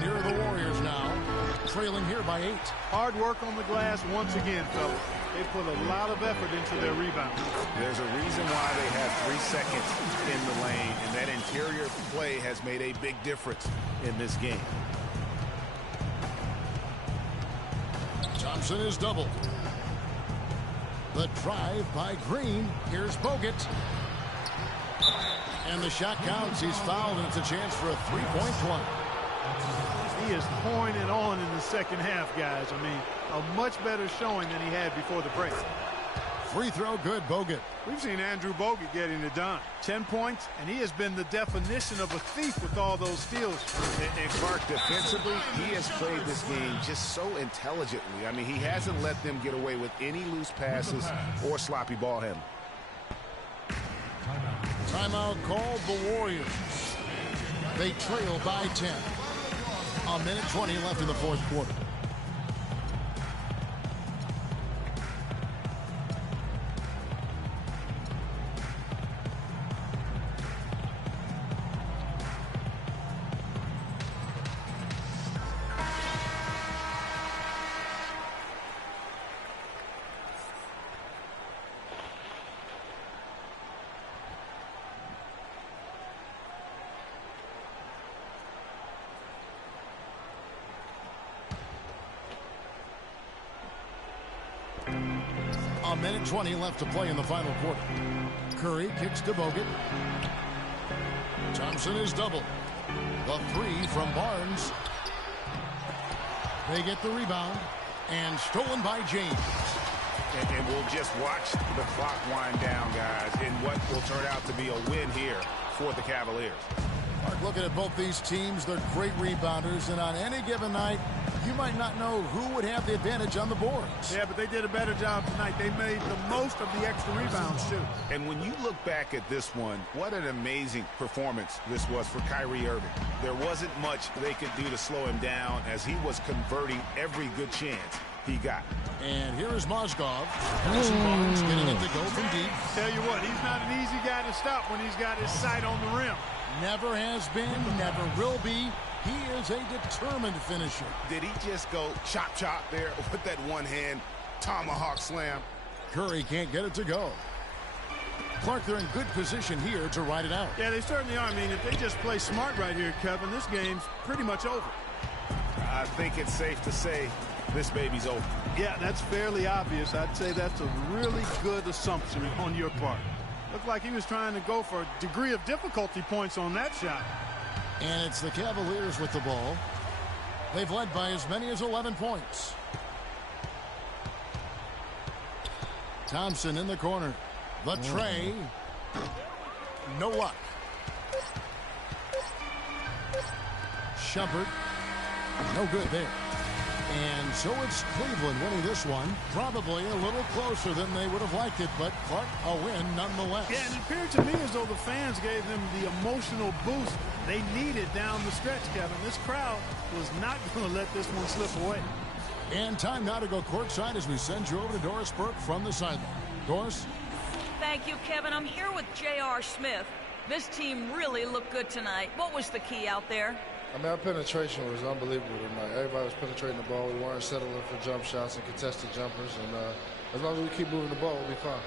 And here are the Warriors now, trailing here by 8. Hard work on the glass once again, fellas. They put a lot of effort into their rebound. There's a reason why they have 3 seconds in the lane, and that interior play has made a big difference in this game. Thompson is doubled. The drive by Green. Here's Bogut. And the shot counts. He's fouled, and it's a chance for a three-point play. He is pouring it on in the second half, guys. I mean, a much better showing than he had before the break. Free throw good, Bogut. We've seen Andrew Bogut getting it done. 10 points, and he has been the definition of a thief with all those steals. And Clark, defensively, he has played this game just so intelligently. I mean, he hasn't let them get away with any loose passes or sloppy ball handling. Timeout called the Warriors. They trail by 10. A minute 20 left in the fourth quarter. A minute 20 left to play in the final quarter. Curry kicks to Bogut. Thompson is doubled. The three from Barnes. They get the rebound. And stolen by James. And we'll just watch the clock wind down, guys, in what will turn out to be a win here for the Cavaliers. Mark, looking at both these teams, they're great rebounders, and on any given night, you might not know who would have the advantage on the boards. Yeah, but they did a better job tonight. They made the most of the extra rebounds, too. And when you look back at this one, what an amazing performance this was for Kyrie Irving. There wasn't much they could do to slow him down as he was converting every good chance he got. And here is Mozgov. Harrison Barnes getting it to go from deep. Tell you what, he's not an easy guy to stop when he's got his sight on the rim. Never has been, never will be. He is a determined finisher. Did he just go chop there with that one-hand tomahawk slam? Curry can't get it to go. Clark, they're in good position here to ride it out. Yeah, they certainly are. I mean, if they just play smart right here, Kevin, this game's pretty much over. I think it's safe to say this baby's over. Yeah, that's fairly obvious. I'd say that's a really good assumption on your part. Looked like he was trying to go for a degree of difficulty points on that shot. And it's the Cavaliers with the ball. They've led by as many as 11 points. Thompson in the corner. The tray. No luck. Shumpert. No good there. And so it's Cleveland winning this one. Probably a little closer than they would have liked it, but Clark, a win nonetheless. Yeah, and it appeared to me as though the fans gave them the emotional boost they needed down the stretch, Kevin. This crowd was not going to let this one slip away. And time now to go courtside as we send you over to Doris Burke from the sideline. Doris? Thank you, Kevin. I'm here with J.R. Smith. This team really looked good tonight. What was the key out there? I mean, our penetration was unbelievable tonight. Everybody was penetrating the ball. We weren't settling for jump shots and contested jumpers. And as long as we keep moving the ball, we'll be fine.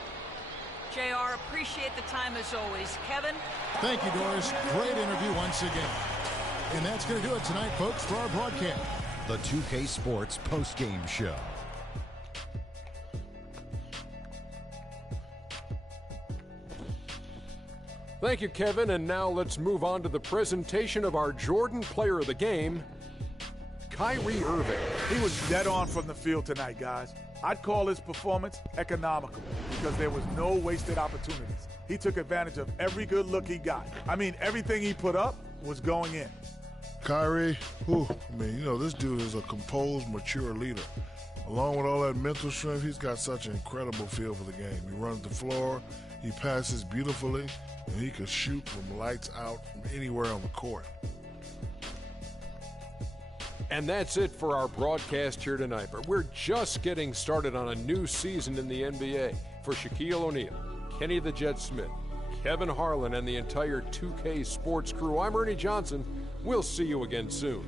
JR, appreciate the time as always. Kevin? Thank you, Doris. Great interview once again. And that's going to do it tonight, folks, for our broadcast. The 2K Sports postgame show. Thank you, Kevin. And now let's move on to the presentation of our Jordan Player of the Game, Kyrie Irving. He was dead on from the field tonight, guys. I'd call his performance economical because there was no wasted opportunities. He took advantage of every good look he got. I mean, everything he put up was going in. Kyrie, this dude is a composed, mature leader. Along with all that mental strength, he's got such an incredible feel for the game. He runs the floor, he passes beautifully, and he can shoot from lights out from anywhere on the court. And that's it for our broadcast here tonight. But we're just getting started on a new season in the NBA. For Shaquille O'Neal, Kenny the Jet Smith, Kevin Harlan, and the entire 2K Sports crew, I'm Ernie Johnson. We'll see you again soon.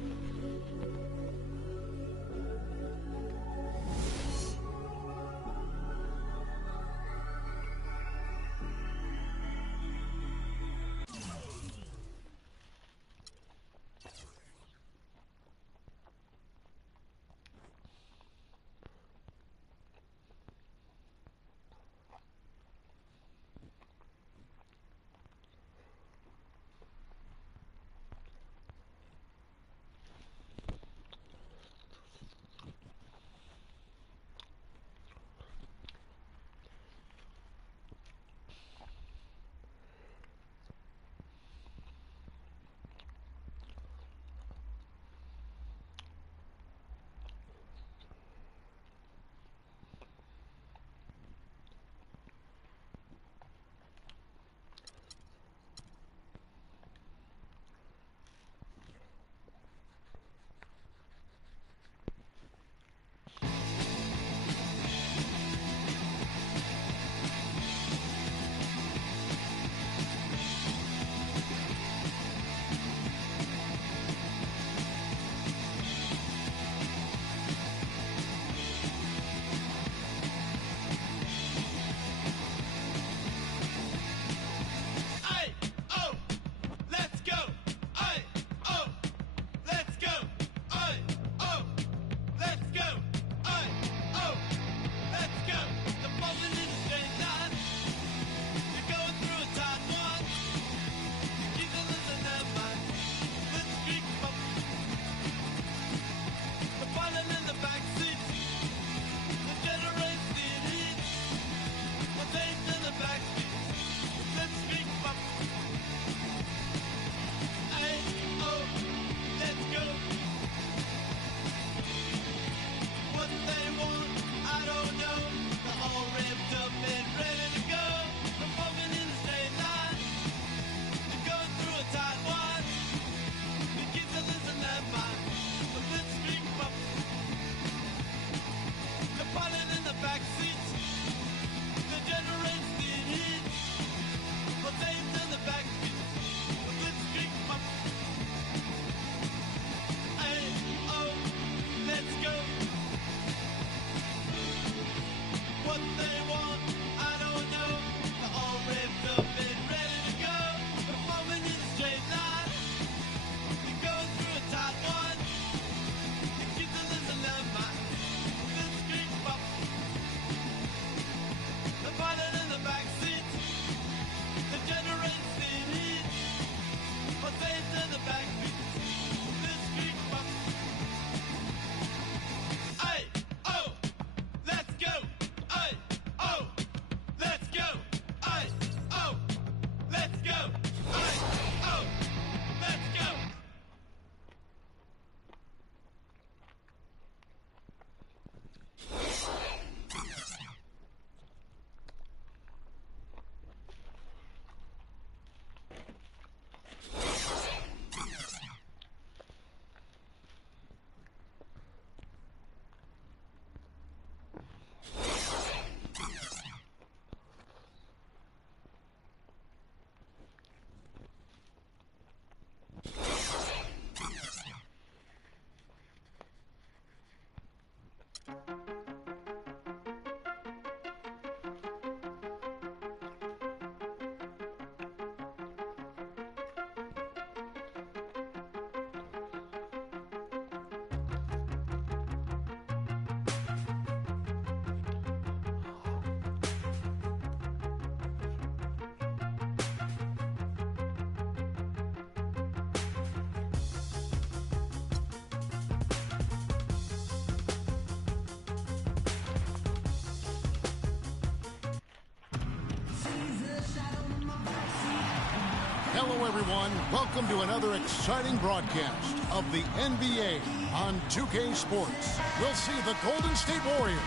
Hello, everyone. Welcome to another exciting broadcast of the NBA on 2K Sports. We'll see the Golden State Warriors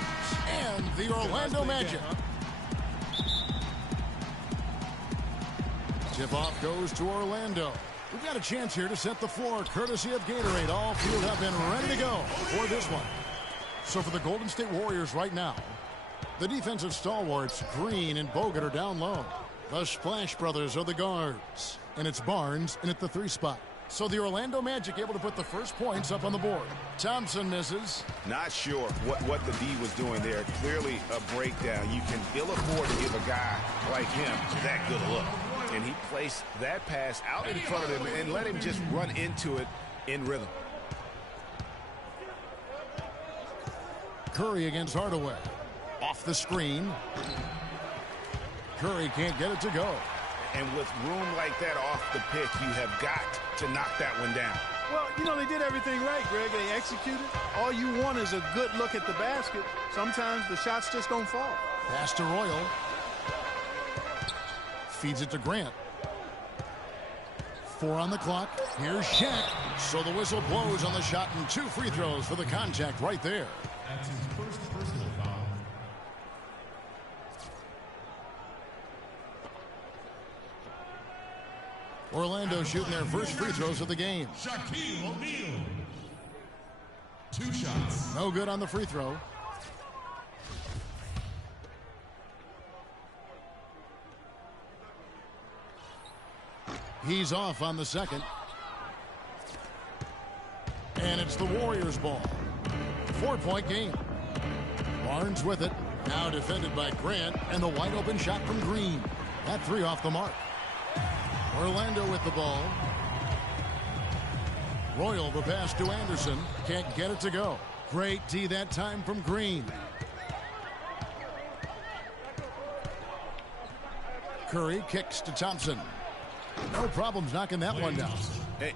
and the Orlando Magic. Tip-off goes to Orlando. We've got a chance here to set the floor, courtesy of Gatorade. All fueled up and ready to go for this one. So for the Golden State Warriors right now, the defensive stalwarts, Green and Bogut, are down low. The Splash Brothers are the guards. And it's Barnes in at the 3 spot. So the Orlando Magic able to put the first points up on the board. Thompson misses. Not sure what the D was doing there. Clearly a breakdown. You can ill afford to give a guy like him that good a look. And he placed that pass out in front of him and let him just run into it in rhythm. Curry against Hardaway. Off the screen. Curry can't get it to go. And with room like that off the pick, you have got to knock that one down. Well, you know, they did everything right, Greg. They executed. All you want is a good look at the basket. Sometimes the shots just don't fall. Pass to Royal. Feeds it to Grant. 4 on the clock. Here's Shaq. So the whistle blows on the shot and 2 free throws for the contact right there. That's his first personal foul. Orlando shooting their first free throws of the game. Shaquille O'Neal. 2 shots. No good on the free throw. He's off on the second. And it's the Warriors' ball. 4-point game. Barnes with it. Now defended by Grant. And the wide open shot from Green. That 3 off the mark. Orlando with the ball. Royal the pass to Anderson. Can't get it to go. Great D that time from Green. Curry kicks to Thompson. No problems knocking that one down.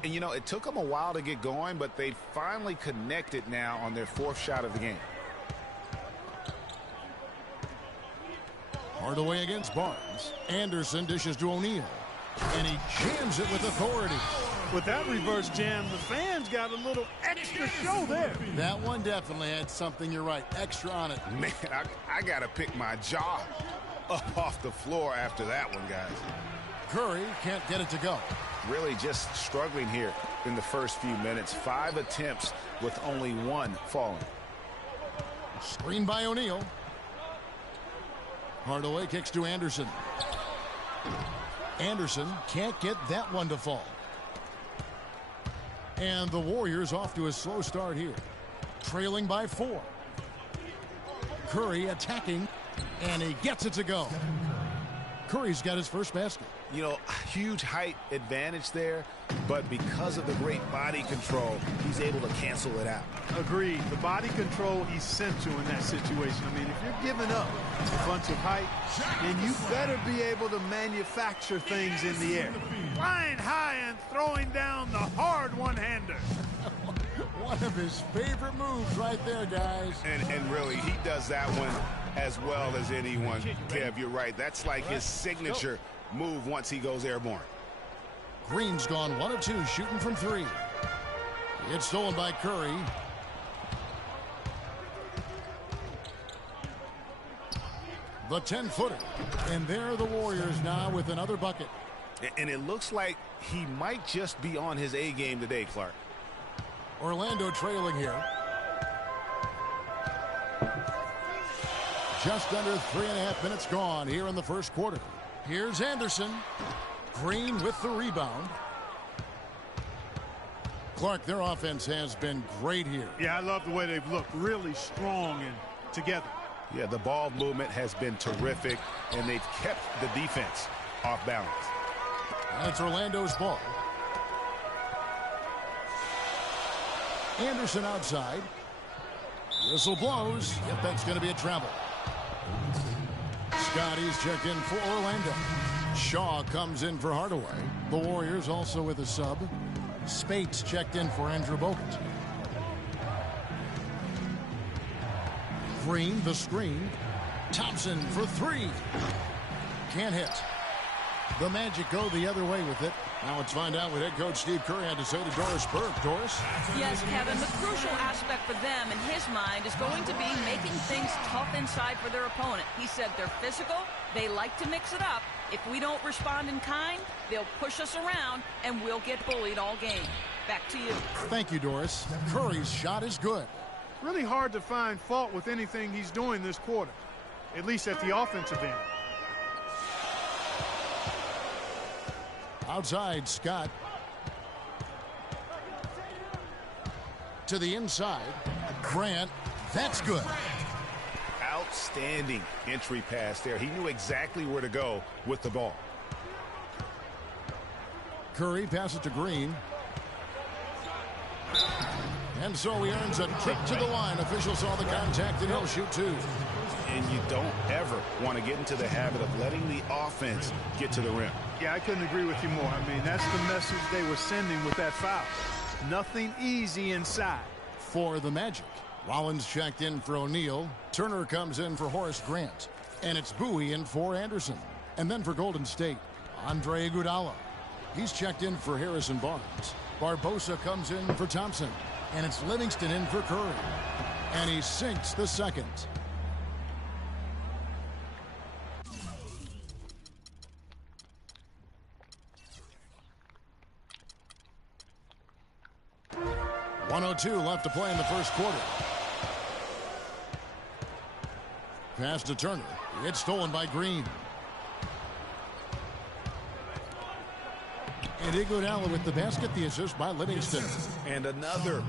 And you know, it took them a while to get going, but they finally connected now on their 4th shot of the game. Hardaway against Barnes. Anderson dishes to O'Neal. And he jams it with authority. With that reverse jam, the fans got a little extra show there. That one definitely had something, you're right, extra on it. Man, I got to pick my jaw up off the floor after that one, guys. Curry can't get it to go. Really just struggling here in the first few minutes. 5 attempts with only 1 falling. Screen by O'Neal. Hardaway kicks to Anderson. Anderson can't get that one to fall. And the Warriors off to a slow start here. Trailing by 4. Curry attacking, and he gets it to go. Curry's got his first basket. You know, huge height advantage there, but because of the great body control, he's able to cancel it out. Agreed. The body control essential in that situation. I mean, if you're giving up a bunch of height, then you better be able to manufacture things in the air. Flying high and throwing down the hard one-hander. One of his favorite moves right there, guys. And really, he does that one as well as anyone. Kev, you're right. That's like his signature move once he goes airborne. Green's gone 1 of 2, shooting from 3. It's stolen by Curry. The 10-footer. And there are the Warriors now with another bucket. And it looks like he might just be on his A game today, Clark. Orlando trailing here. Just under 3.5 minutes gone here in the first quarter. Here's Anderson. Green with the rebound. Clark, their offense has been great here. Yeah, I love the way they've looked. Really strong and together. Yeah, the ball movement has been terrific, and they've kept the defense off balance. And it's Orlando's ball. Anderson outside. Whistle blows. Yep, that's going to be a travel. Scotty's checked in for Orlando. Shaw comes in for Hardaway. The Warriors also with a sub. Spates checked in for Andrew Bogut. Green, the screen. Thompson for 3. Can't hit. The Magic go the other way with it. Now let's find out what head coach Steve Kerr had to say to Doris Burke. Doris? Yes, Kevin, the crucial aspect for them in his mind is going to be making things tough inside for their opponent. He said they're physical, they like to mix it up. If we don't respond in kind, they'll push us around and we'll get bullied all game. Back to you. Thank you, Doris. Curry's shot is good. Really hard to find fault with anything he's doing this quarter, at least at the offensive end. Outside, Scott. To the inside. Grant. That's good. Outstanding entry pass there. He knew exactly where to go with the ball. Curry passes to Green. And so he earns a trip to the line. Official saw the contact and he'll shoot two. And you don't ever want to get into the habit of letting the offense get to the rim. Yeah, I couldn't agree with you more. I mean, that's the message they were sending with that foul. Nothing easy inside. For the Magic, Rollins checked in for O'Neal. Turner comes in for Horace Grant. And it's Bowie in for Anderson. And then for Golden State, Andre Iguodala. He's checked in for Harrison Barnes. Barbosa comes in for Thompson. And it's Livingston in for Curry. And he sinks the second. .102 left to play in the first quarter. Pass to Turner. It's stolen by Green. And Iguodala with the basket, the assist by Livingston. And another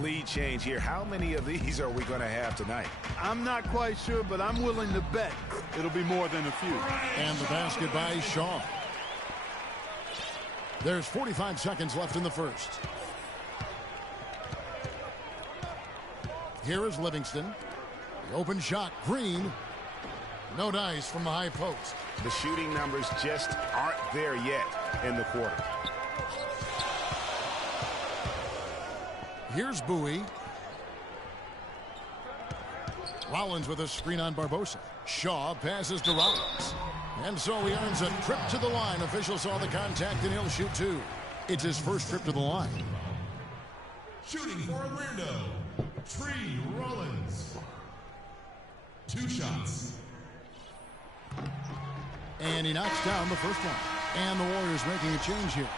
lead change here. How many of these are we going to have tonight? I'm not quite sure, but I'm willing to bet it'll be more than a few. And the basket by Shaw. There's 45 seconds left in the first. Here is Livingston. The open shot. Green. No dice from the high post. The shooting numbers just aren't there yet in the quarter. Here's Bowie. Rollins with a screen on Barbosa. Shaw passes to Rollins. And so he earns a trip to the line. Official saw the contact and he'll shoot two. It's his first trip to the line. Shooting for Orlando, Tree Rollins. 2 shots. And he knocks down the first one. And the Warriors making a change here.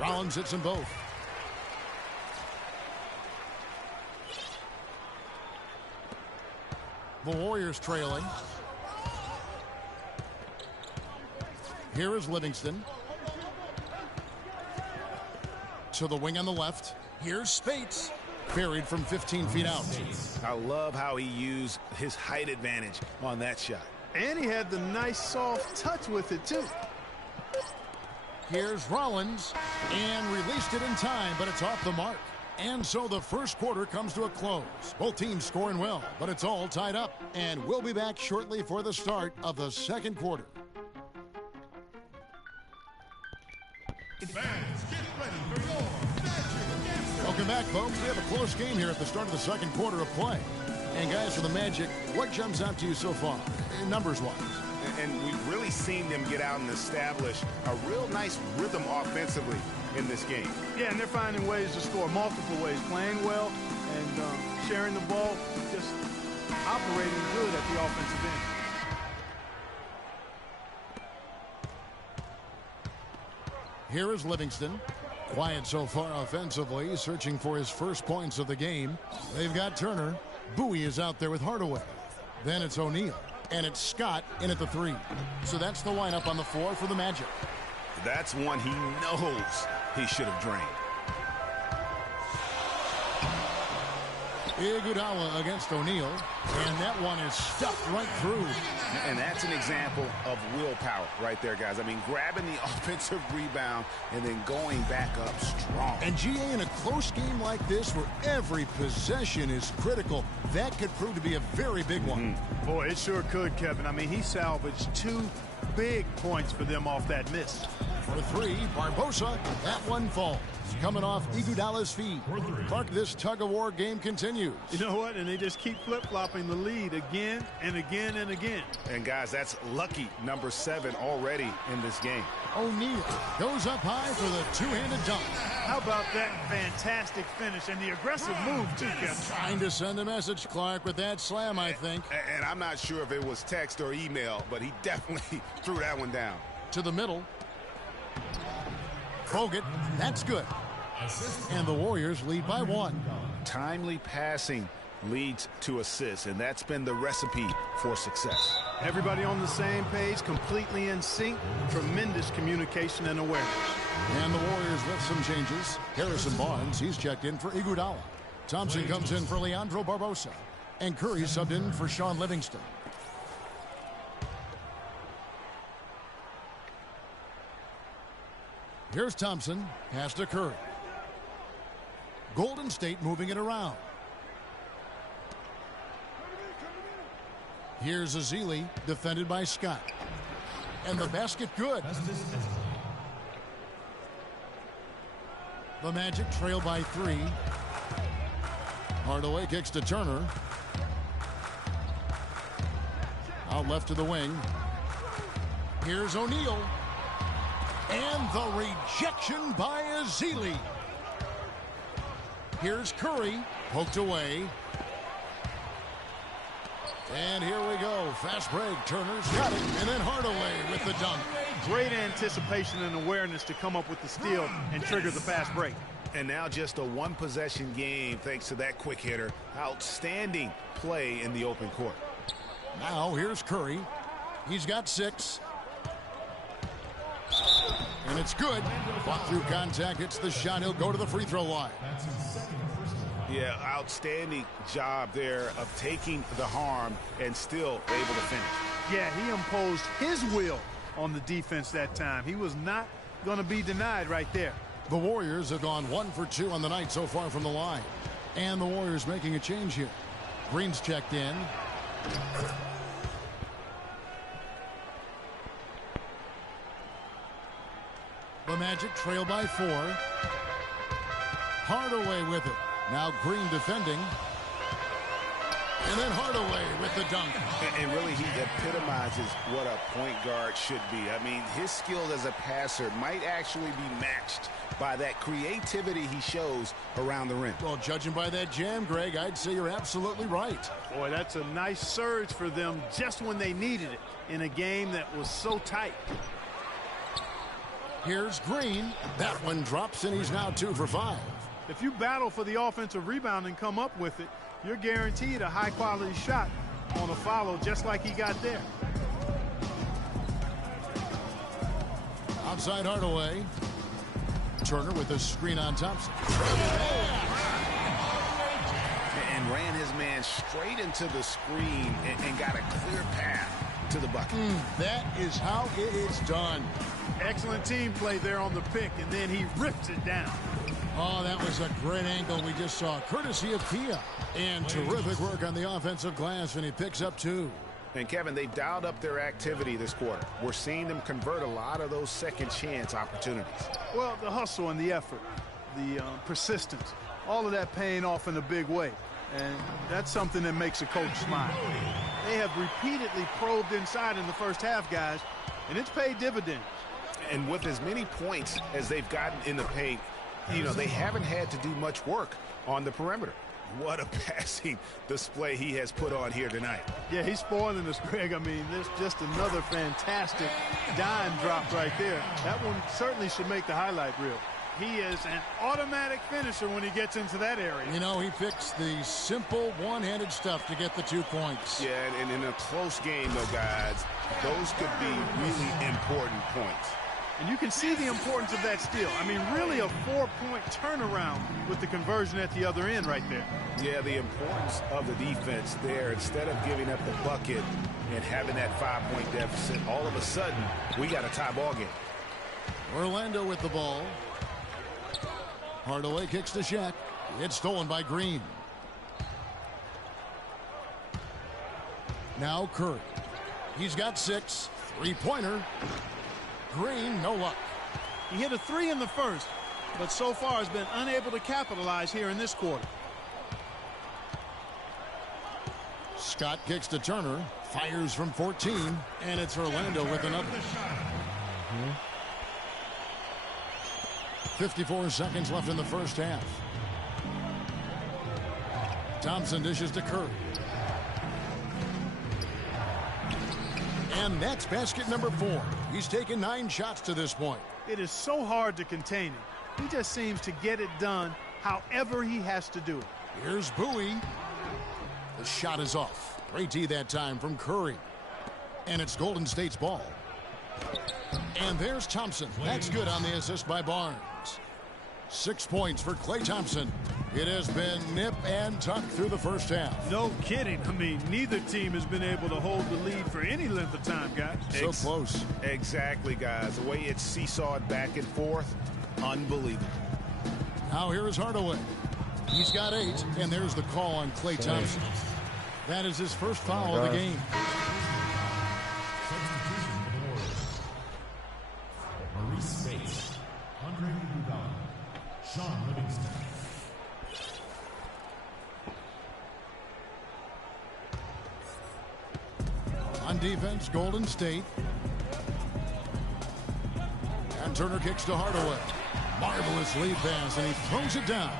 Rollins hits them both. The Warriors trailing. Here is Livingston. To the wing on the left. Here's Spates. Buried from 15 feet out. I love how he used his height advantage on that shot. And he had the nice soft touch with it too. Here's Rollins. And released it in time, but it's off the mark. And so the first quarter comes to a close. Both teams scoring well, but it's all tied up. And we'll be back shortly for the start of the second quarter. Fans, get ready for your Magic. Welcome back, folks. We have a close game here at the start of the second quarter of play. And guys, for the Magic, what jumps out to you so far, numbers-wise? And we've really seen them get out and establish a real nice rhythm offensively in this game. Yeah, and they're finding ways to score multiple ways, playing well and sharing the ball, just operating good at the offensive end. Here is Livingston. Quiet so far offensively, searching for his first points of the game. They've got Turner. Bowie is out there with Hardaway. Then it's O'Neal. And it's Scott in at the 3. So that's the lineup on the floor for the Magic. That's one he knows he should have drained. Iguodala against O'Neal, and that one is stuffed right through. And that's an example of willpower right there, guys. I mean, grabbing the offensive rebound and then going back up strong. And GA, in a close game like this where every possession is critical, that could prove to be a very big one. Boy, it sure could, Kevin. I mean, he salvaged 2 big points for them off that miss. For 3, Barbosa, that one falls. Coming off Iguodala's feet. Clark, this tug-of-war game continues. You know what? And they just keep flip-flopping the lead again and again and again. And, guys, that's lucky number 7 already in this game. O'Neal goes up high for the two-handed dunk. How about that fantastic finish and the aggressive move, too, Kevin? Trying to send a message, Clark, with that slam, I think. And I'm not sure if it was text or email, but he definitely threw that one down. To the middle. Bogut, that's good. And the Warriors lead by 1. Timely passing leads to assists, and that's been the recipe for success. Everybody on the same page, completely in sync, tremendous communication and awareness. And the Warriors with some changes. Harrison Barnes, he's checked in for Iguodala. Thompson comes in for Leandro Barbosa. And Curry subbed in for Sean Livingston. Here's Thompson, pass to Curry. Golden State moving it around. Here's Azili, defended by Scott. And the basket good. The Magic trail by 3. Hardaway kicks to Turner. Out left to the wing. Here's O'Neal. And the rejection by Azili. Here's Curry, poked away. And here we go. Fast break. Turner's got it. And then Hardaway with the dunk. Great anticipation and awareness to come up with the steal and trigger the fast break. And now just a one-possession game thanks to that quick hitter. Outstanding play in the open court. Now here's Curry. He's got 6. And it's good. Fought through contact, hits the shot. He'll go to the free throw line. Yeah, outstanding job there of taking the harm and still able to finish. Yeah, he imposed his will on the defense that time. He was not going to be denied right there. The Warriors have gone 1 for 2 on the night so far from the line. And the Warriors making a change here. Green's checked in. The Magic trail by 4. Hardaway with it. Now Green defending. And then Hardaway with the dunk. And really, he epitomizes what a point guard should be. I mean, his skills as a passer might actually be matched by that creativity he shows around the rim. Well, judging by that jam, Greg, I'd say you're absolutely right. Boy, that's a nice surge for them just when they needed it in a game that was so tight. Here's Green. That one drops, and he's now 2 for 5. If you battle for the offensive rebound and come up with it, you're guaranteed a high-quality shot on a follow just like he got there. Outside Hardaway. Turner with a screen on Thompson. And ran his man straight into the screen and got a clear path to the bucket. That is how it is done. Excellent team play there on the pick, and then he rips it down. Oh, that was a great angle we just saw, courtesy of Kia. And terrific work on the offensive glass, and he picks up 2. And, Kevin, they've dialed up their activity this quarter. We're seeing them convert a lot of those second-chance opportunities. Well, the hustle and the effort, the persistence, all of that paying off in a big way. And that's something that makes a coach smile. They have repeatedly probed inside in the first half, guys, and it's paid dividends. And with as many points as they've gotten in the paint, you know, they haven't had to do much work on the perimeter. What a passing display he has put on here tonight. Yeah, he's spoiling us, Greg. I mean, there's just another fantastic dime drop right there. That one certainly should make the highlight reel. He is an automatic finisher when he gets into that area. You know, he picks the simple one-handed stuff to get the 2 points. Yeah, and in a close game, though, guys, those could be really important points. And you can see the importance of that steal. I mean, really a 4-point turnaround with the conversion at the other end right there. Yeah, the importance of the defense there. Instead of giving up the bucket and having that 5-point deficit, all of a sudden, we got a tie ball game. Orlando with the ball. Hardaway kicks to Shaq. It's stolen by Green. Now Curry. He's got 6. Three-pointer. Green, no luck. He hit a 3 in the first, but so far has been unable to capitalize here in this quarter. Scott kicks to Turner. Fires from 14. And it's Orlando with another. 54 seconds left in the first half. Thompson dishes to Curry. And that's basket number 4. He's taken 9 shots to this point. It is so hard to contain him. He just seems to get it done however he has to do it. Here's Bowie. The shot is off. Great D that time from Curry. And it's Golden State's ball. And there's Thompson. That's good on the assist by Barnes. 6 points for Klay Thompson. It has been nip and tuck through the first half. No kidding. I mean, neither team has been able to hold the lead for any length of time, guys. So close. Exactly, guys. The way it's seesawed back and forth, unbelievable. Now here is Hardaway. He's got 8, and there's the call on Klay Thompson. That is his first foul of the game. Substitution for the Warriors. Maurice Bates, Andre Iguodala, Sean Livingston. On defense, Golden State. And Turner kicks to Hardaway. Marvelous lead pass, and he throws it down.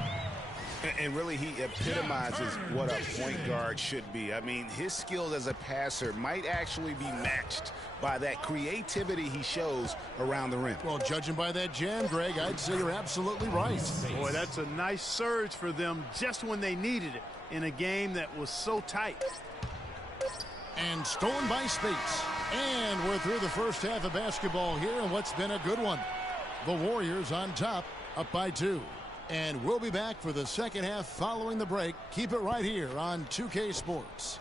And really, he epitomizes what a point guard should be. I mean, his skills as a passer might actually be matched by that creativity he shows around the rim. Well, judging by that jam, Greg, I'd say you're absolutely right. Boy, that's a nice surge for them just when they needed it in a game that was so tight. And stolen by Spates. And we're through the first half of basketball here, and what's been a good one. The Warriors on top, up by 2. And we'll be back for the second half following the break. Keep it right here on 2K Sports.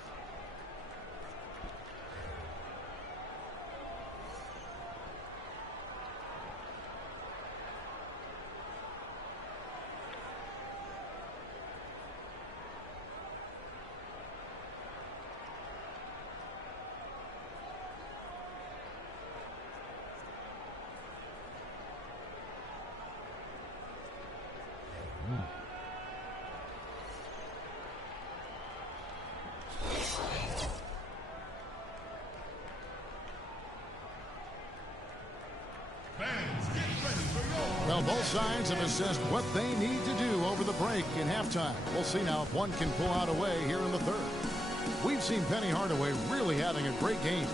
Well, both sides have assessed what they need to do over the break in halftime. We'll see now if one can pull out away here in the third. We've seen Penny Hardaway really having a great game.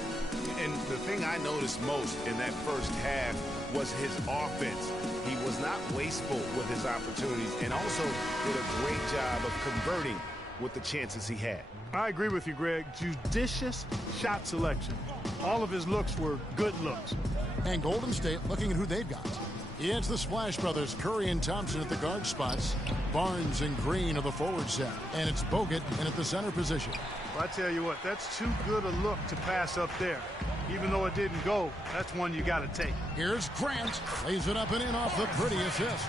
And the thing I noticed most in that first half was his offense. He was not wasteful with his opportunities and also did a great job of converting with the chances he had. I agree with you, Greg. Judicious shot selection. All of his looks were good looks. And Golden State looking at who they've got. It's the Splash Brothers, Curry and Thompson at the guard spots. Barnes and Green are the forward set. And it's Bogut in at the center position. Well, I tell you what, that's too good a look to pass up there. Even though it didn't go, that's one you got to take. Here's Grant. Lays it up and in off the pretty assist.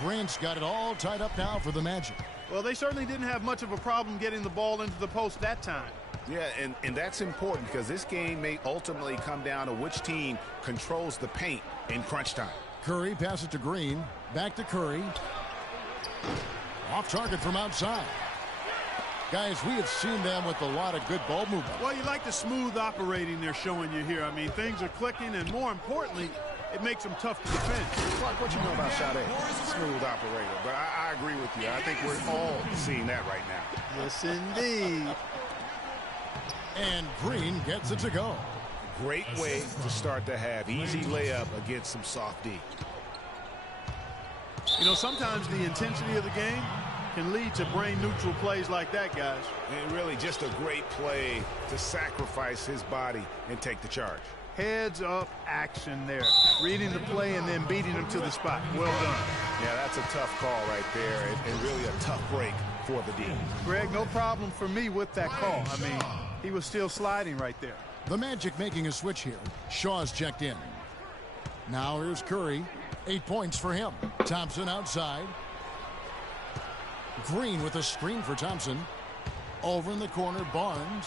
Grant's got it all tied up now for the Magic. Well, they certainly didn't have much of a problem getting the ball into the post that time. Yeah, and that's important because this game may ultimately come down to which team controls the paint in crunch time. Curry passes to Green. Back to Curry. Off target from outside. Guys, we have seen them with a lot of good ball movement. Well, you like the smooth operating they're showing you here. I mean, things are clicking, and more importantly, it makes them tough to defend. Clark, what you know about Sade? Smooth operator. But I agree with you. I think we're all seeing that right now. Yes, indeed. And Green gets it to go. Great way to start the half. Easy layup against some soft D. You know, sometimes the intensity of the game can lead to brain-neutral plays like that, guys. And really just a great play to sacrifice his body and take the charge. Heads-up action there. Reading the play and then beating him to the spot. Well done. Yeah, that's a tough call right there, and really a tough break for the D. Greg, no problem for me with that call. I mean, he was still sliding right there. The Magic making a switch here. Shaw's checked in. Now here's Curry. 8 points for him. Thompson outside. Green with a screen for Thompson. Over in the corner, Barnes.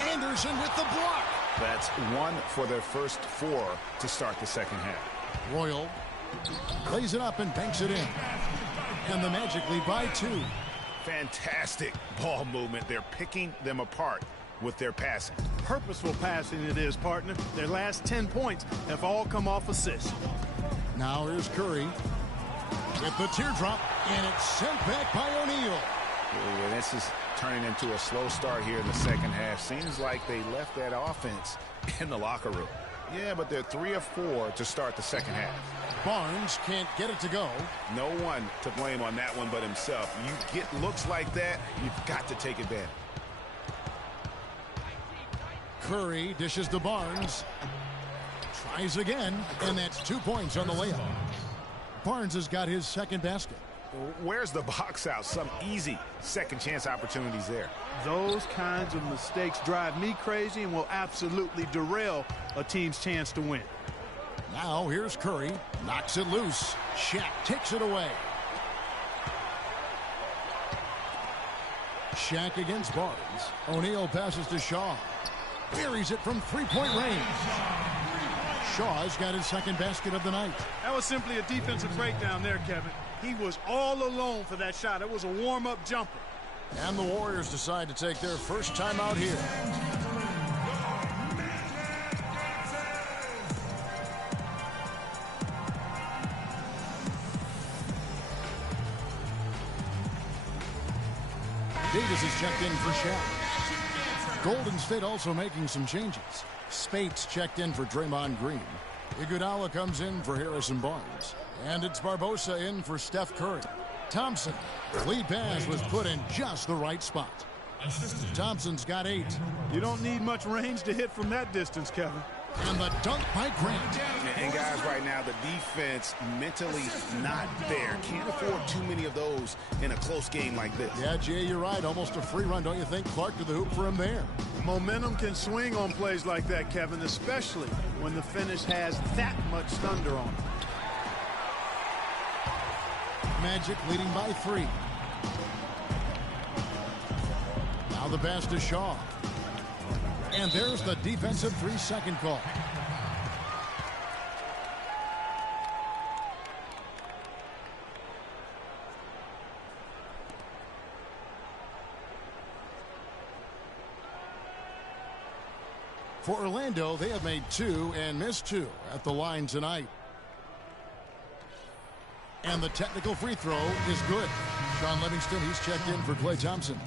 Anderson with the block. That's 1 for their first 4 to start the second half. Royal lays it up and banks it in. And the Magic lead by 2. Fantastic ball movement. They're picking them apart with their passing. Purposeful passing it is, partner. Their last 10 points have all come off assists. Now here's Curry with the teardrop, and it's sent back by O'Neal. Yeah, this is turning into a slow start here in the second half. Seems like they left that offense in the locker room. Yeah, but they're 3 of 4 to start the second half. Barnes can't get it to go. No one to blame on that one but himself. You get looks like that, you've got to take advantage. Curry dishes to Barnes. Tries again, and that's 2 points on the layup. Barnes has got his second basket. Where's the box out? Some easy second chance opportunities there. Those kinds of mistakes drive me crazy and will absolutely derail a team's chance to win. Now here's Curry. Knocks it loose. Shaq takes it away. Shaq against Barnes. O'Neal passes to Shaw. Buries it from three-point range. Shaw's got his second basket of the night. That was simply a defensive breakdown there, Kevin. He was all alone for that shot. It was a warm-up jumper. And the Warriors decide to take their first time out here. Davis is checked in for Shaq. Golden State also making some changes. Spates checked in for Draymond Green. Iguodala comes in for Harrison Barnes. And it's Barbosa in for Steph Curry. Thompson, lead pass was put in just the right spot. Thompson's got 8. You don't need much range to hit from that distance, Kevin. And the dunk by Grant. And guys, right now, the defense mentally not there. Can't afford too many of those in a close game like this. Yeah, Jay, you're right. Almost a free run, don't you think? Clark to the hoop for him there. Momentum can swing on plays like that, Kevin, especially when the finish has that much thunder on it. Magic leading by 3. Now the pass to Shaw. And there's the defensive 3-second call. For Orlando, they have made 2 and missed 2 at the line tonight. And the technical free throw is good. Sean Livingston, he's checked in for Klay Thompson.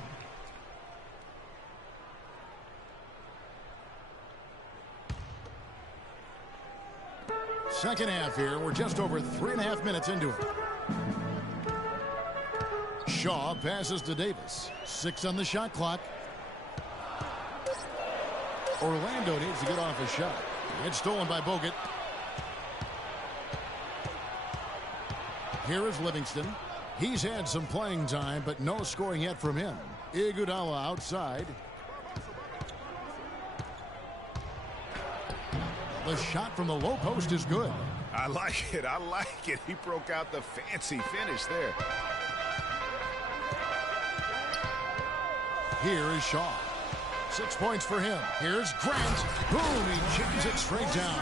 Second half here. We're just over 3.5 minutes into it. Shaw passes to Davis. 6 on the shot clock. Orlando needs to get off a shot. It's stolen by Bogut. Here is Livingston. He's had some playing time, but no scoring yet from him. Iguodala outside. The shot from the low post is good. I like it. I like it. He broke out the fancy finish there. Here is Shaw. 6 points for him. Here's Grant. Boom, he jams it straight down.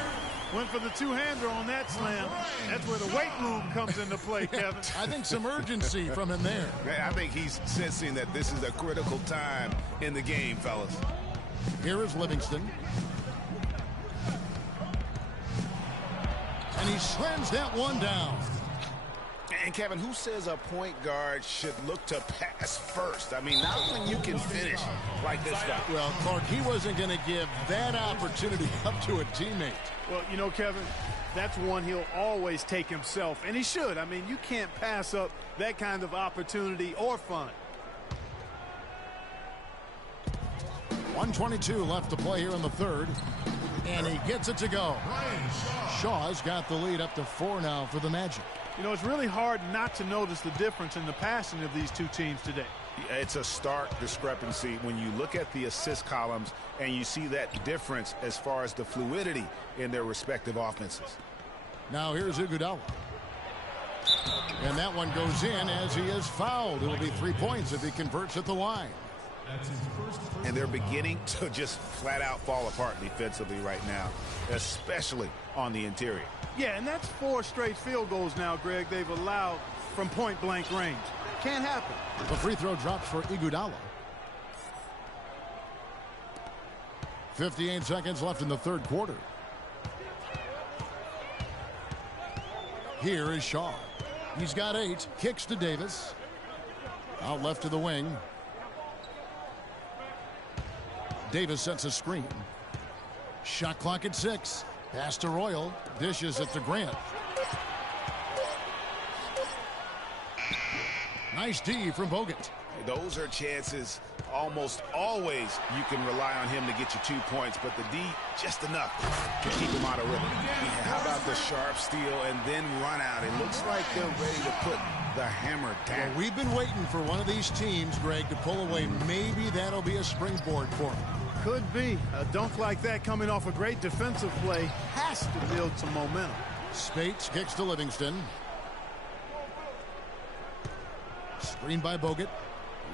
Went for the two-hander on that slam. That's where the weight room comes into play, Kevin. I think some urgency from him there. I think he's sensing that this is a critical time in the game, fellas. Here is Livingston. And he slams that one down. And Kevin, who says a point guard should look to pass first? I mean, not when you can finish like this guy. Well, Clark, he wasn't going to give that opportunity up to a teammate. Well, you know, Kevin, that's one he'll always take himself, and he should. I mean, you can't pass up that kind of opportunity or fun. 1:22 left to play here in the third. And he gets it to go. Shaw's got the lead up to 4 now for the Magic. You know, it's really hard not to notice the difference in the passing of these two teams today. It's a stark discrepancy when you look at the assist columns and you see that difference as far as the fluidity in their respective offenses. Now here's Iguodala. And that one goes in as he is fouled. It'll be 3 points if he converts at the line. And they're beginning to just flat out fall apart defensively right now, especially on the interior. Yeah, and that's 4 straight field goals now, Greg, they've allowed from point-blank range. Can't happen. The free throw drops for Iguodala. 58 seconds left in the third quarter. Here is Shaw. He's got 8. Kicks to Davis. Out left to the wing. Davis sets a screen. Shot clock at 6. Pass to Royal. Dishes it to Grant. Nice D from Bogut. Those are chances almost always you can rely on him to get you 2 points, but the D just enough to keep him out of rhythm. How about the sharp steal and then run out? It looks like they're ready to put the hammer down. Well, we've been waiting for one of these teams, Greg, to pull away. Maybe that'll be a springboard for them. Could be. A dunk like that coming off a great defensive play has to build some momentum. Spates kicks to Livingston. Screen by Bogut.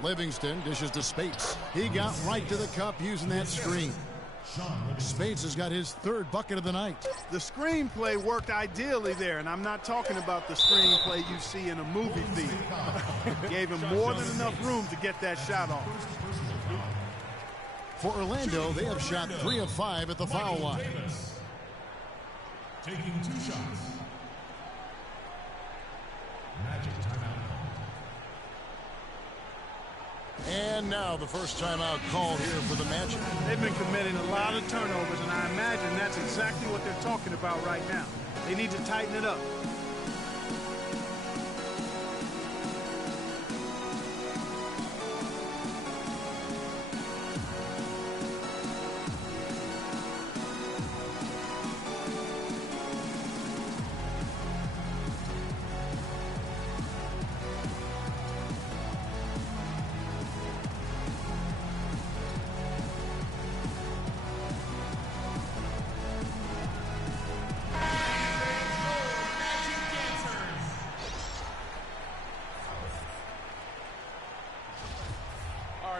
Livingston dishes to Spates. He got right to the cup using that screen. Spates has got his 3rd bucket of the night. The screenplay worked ideally there, and I'm not talking about the screenplay you see in a movie theater. Gave him more than enough room to get that shot off. For Orlando, they have shot 3 of 5 at the foul line. Taking 2 shots. Magic timeout. And now the first timeout called here for the Magic. They've been committing a lot of turnovers, and I imagine that's exactly what they're talking about right now. They need to tighten it up.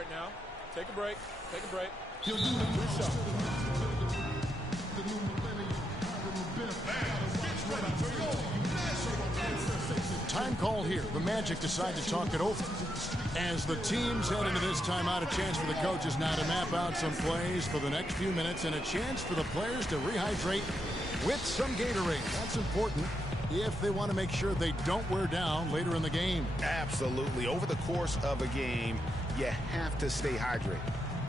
Now, take a break. Take a break. Time called here. The Magic decide to talk it over. As the teams head into this timeout, a chance for the coaches now to map out some plays for the next few minutes and a chance for the players to rehydrate with some Gatorade. That's important if they want to make sure they don't wear down later in the game. Absolutely. Over the course of a game, you have to stay hydrated.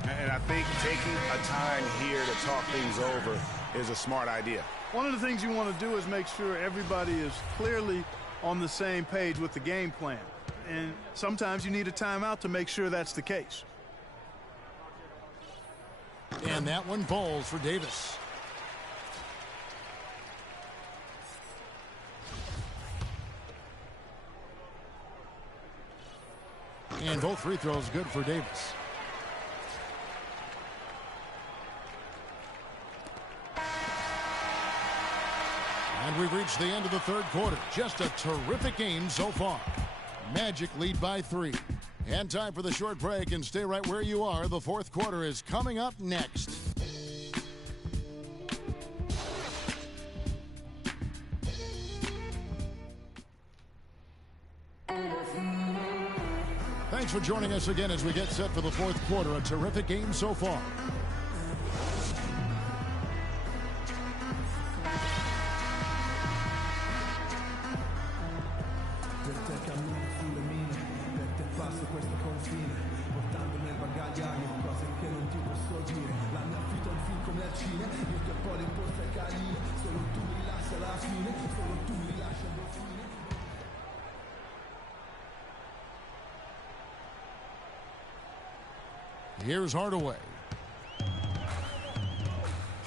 And I think taking a time here to talk things over is a smart idea. One of the things you want to do is make sure everybody is clearly on the same page with the game plan. And sometimes you need a timeout to make sure that's the case. And that one falls for Davis. And both free throws good for Davis. And we've reached the end of the third quarter. Just a terrific game so far. Magic lead by 3. And time for the short break, and stay right where you are. The fourth quarter is coming up next. Thanks for joining us again as we get set for the fourth quarter. A terrific game so far. Here's Hardaway.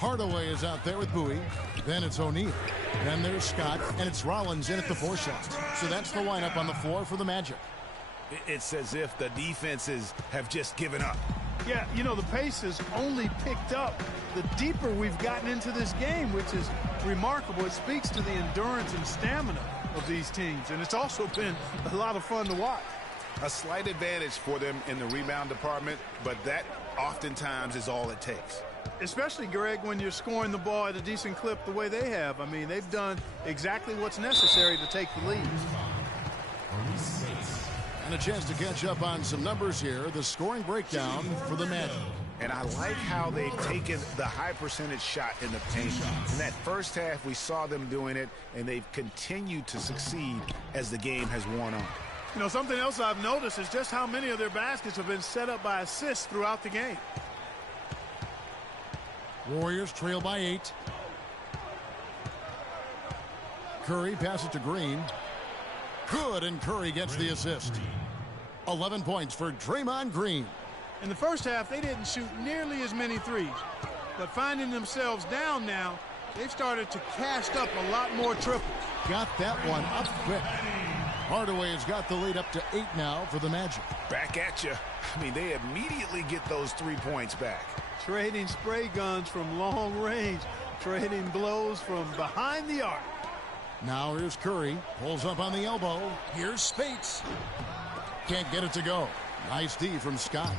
Hardaway is out there with Bowie. Then it's O'Neal. Then there's Scott, and it's Rollins in at the 4 slot. So that's the lineup on the floor for the Magic. It's as if the defenses have just given up. Yeah, you know, the pace has only picked up the deeper we've gotten into this game, which is remarkable. It speaks to the endurance and stamina of these teams, and it's also been a lot of fun to watch. A slight advantage for them in the rebound department, but that oftentimes is all it takes. Especially, Greg, when you're scoring the ball at a decent clip the way they have. I mean, they've done exactly what's necessary to take the lead. And a chance to catch up on some numbers here. The scoring breakdown for the Magic. And I like how they've taken the high percentage shot in the paint. In that first half, we saw them doing it, and they've continued to succeed as the game has worn on. You know, something else I've noticed is just how many of their baskets have been set up by assists throughout the game. Warriors trail by 8. Curry passes to Green. Good, and Curry gets the assist. 11 points for Draymond Green. In the first half, they didn't shoot nearly as many threes. But finding themselves down now, they've started to cast up a lot more triples. Got that one up quick. Hardaway has got the lead up to 8 now for the Magic. Back at you. I mean, they immediately get those 3 points back. Trading spray guns from long range. Trading blows from behind the arc. Now here's Curry. Pulls up on the elbow. Here's Spates. Can't get it to go. Nice D from Scott.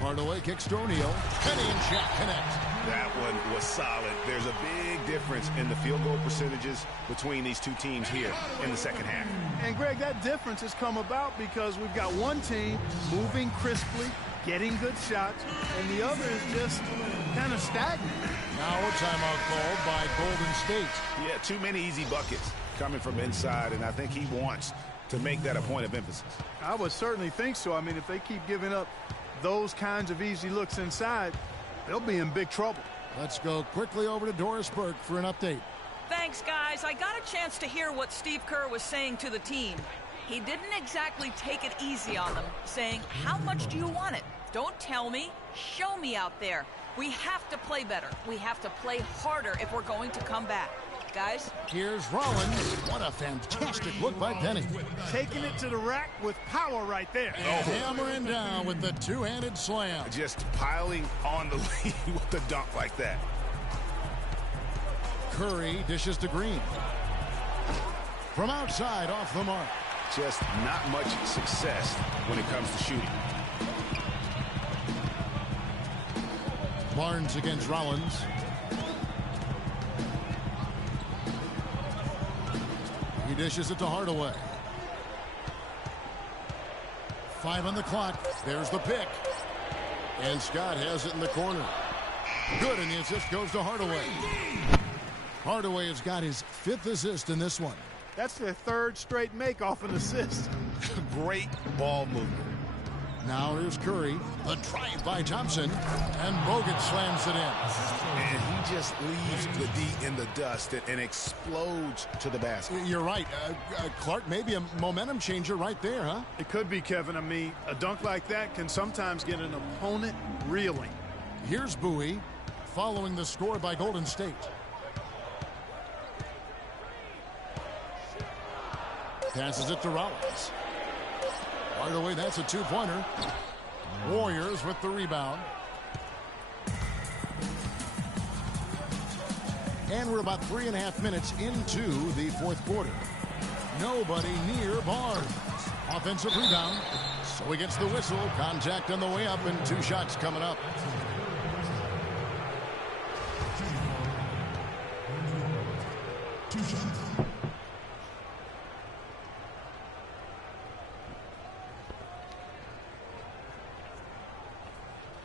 Hardaway kicks to O'Neal. Penny and Shaq connect. That one was solid. There's a big difference in the field goal percentages between these two teams here in the second half. And, Greg, that difference has come about because we've got one team moving crisply, getting good shots, and the other is just kind of stagnant. Now a timeout called by Golden State. Yeah, too many easy buckets coming from inside, and I think he wants to make that a point of emphasis. I would certainly think so. I mean, if they keep giving up those kinds of easy looks inside, they'll be in big trouble. Let's go quickly over to Doris Burke for an update. Thanks, guys. I got a chance to hear what Steve Kerr was saying to the team. He didn't exactly take it easy on them, saying, how much do you want it? Don't tell me. Show me out there. We have to play better. We have to play harder if we're going to come back. Guys? Here's Rollins. What a fantastic look by Penny. Taking it to the rack with power right there. And hammering down with the two-handed slam. Just piling on the lead with the dunk like that. Curry dishes to Green. From outside, off the mark. Just not much success when it comes to shooting. Barnes against Rollins. He dishes it to Hardaway. 5 on the clock. There's the pick. And Scott has it in the corner. Good, and the assist goes to Hardaway. Hardaway has got his 5th assist in this one. That's their 3rd straight make off an assist. Great ball movement. Now here's Curry. The drive by Thompson. And Bogut slams it in. And he just leaves the D in the dust and explodes to the basket. You're right. Clark, maybe a momentum changer right there, huh? It could be, Kevin. I mean, a dunk like that can sometimes get an opponent reeling. Here's Bowie following the score by Golden State. Passes it to Rollins. Hardaway, that's a 2-pointer. Warriors with the rebound. And we're about 3.5 minutes into the 4th quarter. Nobody near Barnes. Offensive rebound. So he gets the whistle. Contact on the way up and 2 shots coming up.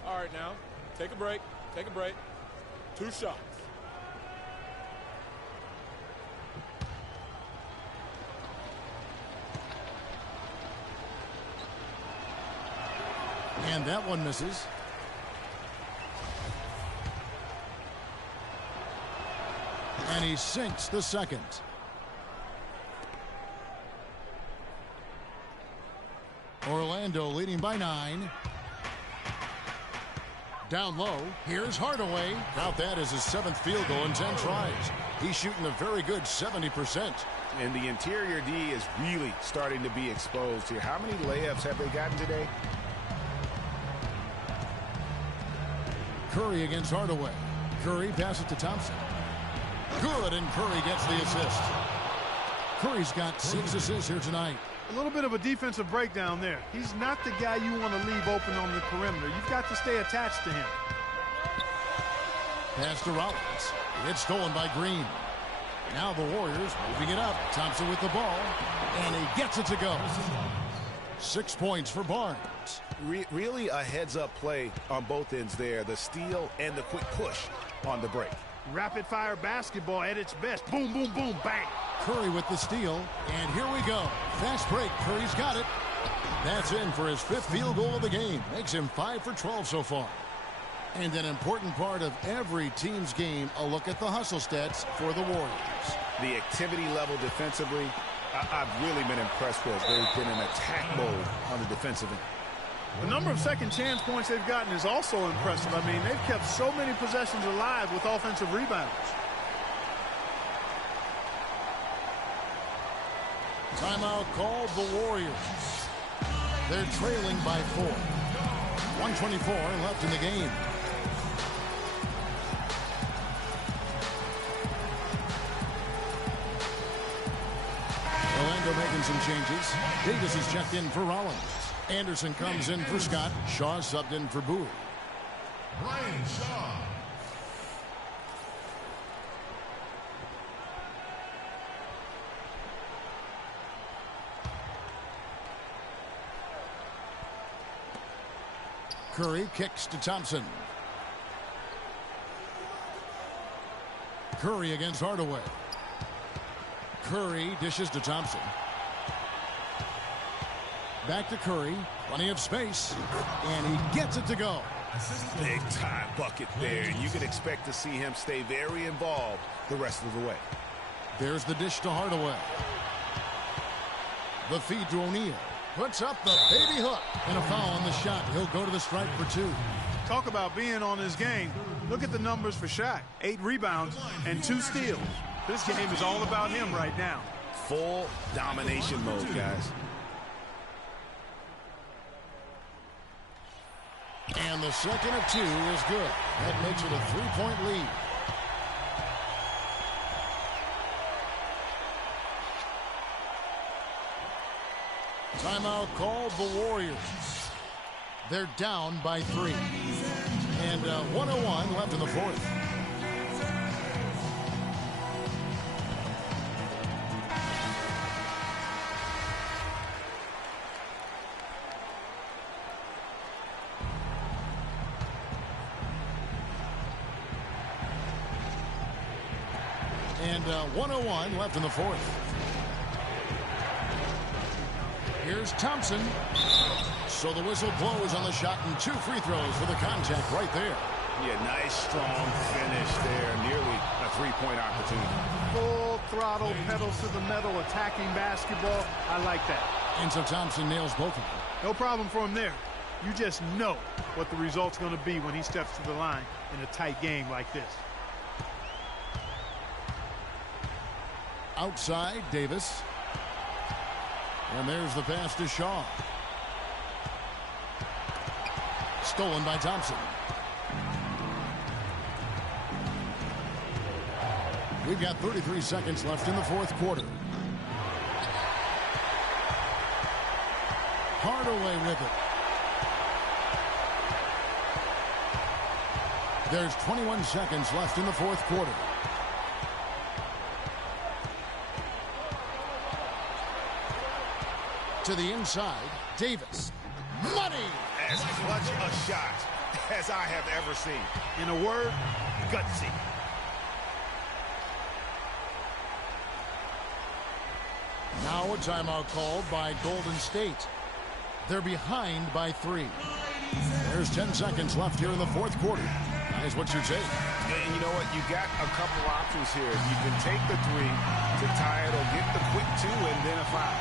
All right, now, take a break. Take a break. 2 shots. And that one misses. And he sinks the second. Orlando leading by 9. Down low, here's Hardaway. Count that as his 7th field goal in 10 tries. He's shooting a very good 70%. And the interior D is really starting to be exposed here. How many layups have they gotten today? Curry against Hardaway. Curry passes to Thompson. Good, and Curry gets the assist. Curry's got 6 assists here tonight. A little bit of a defensive breakdown there. He's not the guy you want to leave open on the perimeter. You've got to stay attached to him. Pass to Rollins. It's stolen by Green. Now the Warriors moving it up. Thompson with the ball, and he gets it to go. 6 points for Barnes. Really a heads-up play on both ends there. The steal and the quick push on the break. Rapid-fire basketball at its best. Boom, boom, boom, bang. Curry with the steal, and here we go. Fast break. Curry's got it. That's in for his 5th field goal of the game. Makes him 5 for 12 so far. And an important part of every team's game, a look at the hustle stats for the Warriors. The activity level defensively, I've really been impressed with. They've been in attack mode on the defensive end. The number of second chance points they've gotten is also impressive. I mean, they've kept so many possessions alive with offensive rebounds. Timeout called the Warriors. They're trailing by 4. 1:24 left in the game. Orlando making some changes. Davis is checked in for Rollins. Anderson comes in for Scott. Shaw subbed in for Bowie. Brian Shaw. Curry kicks to Thompson. Curry against Hardaway. Curry dishes to Thompson. Back to Curry. Plenty of space. And he gets it to go. Big time bucket there. You can expect to see him stay very involved the rest of the way. There's the dish to Hardaway. The feed to O'Neal. Puts up the baby hook. And a foul on the shot. He'll go to the stripe for 2. Talk about being on his game. Look at the numbers for Shaq. 8 rebounds and 2 steals. This game is all about him right now. Full domination mode, guys. And the second of 2 is good. That makes it a 3-point lead. Timeout called the Warriors. They're down by 3. And 1:01 left in the 4th. And 1:01 left in the 4th. Here's Thompson. So the whistle blows on the shot, and 2 free throws for the contact right there. Yeah, nice, strong finish there. Nearly a 3-point opportunity. Full throttle, pedal to the metal, attacking basketball. I like that. And so Thompson nails both of them. No problem for him there. You just know what the result's going to be when he steps to the line in a tight game like this. Outside, Davis. And there's the pass to Shaw. Stolen by Thompson. We've got 33 seconds left in the 4th quarter. Hardaway with it. There's 21 seconds left in the 4th quarter. To the inside, Davis. Money! As clutch a shot as I have ever seen. In a word, gutsy. Now a timeout called by Golden State. They're behind by 3. There's 10 seconds left here in the 4th quarter. Guys, what's your take? And you know what? You got a couple options here. You can take the 3 to tie it or get the quick 2 and then a foul.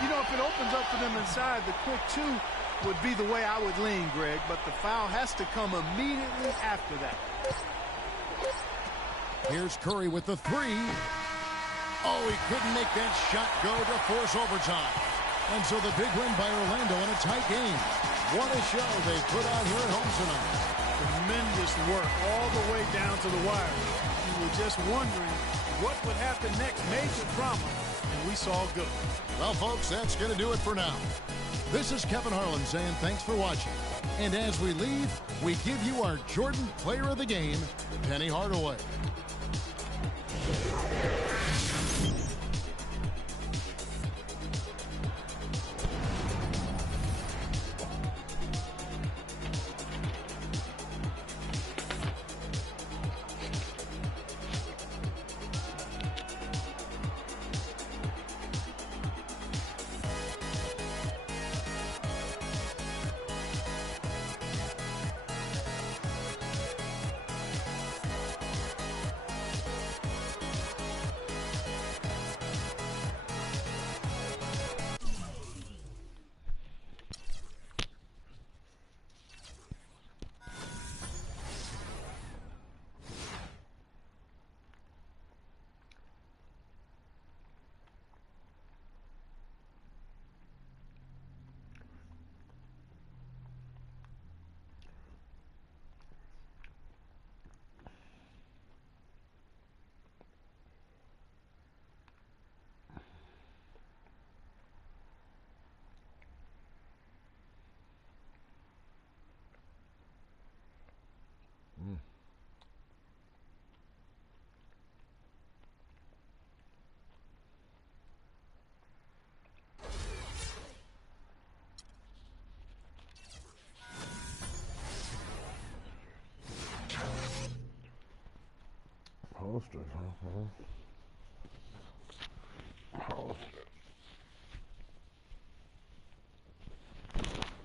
You know, if it opens up for them inside, the quick two would be the way I would lean, Greg, but the foul has to come immediately after that. Here's Curry with the three. Oh, he couldn't make that shot go to force overtime. And so the big win by Orlando in a tight game. What a show they put on here at home tonight. Tremendous work all the way down to the wire. You were just wondering what would happen next. Major drama, and we saw good. Well, folks, that's going to do it for now. This is Kevin Harlan saying thanks for watching. And as we leave, we give you our Jordan Player of the Game, Penny Hardaway. Posters, huh? Posters.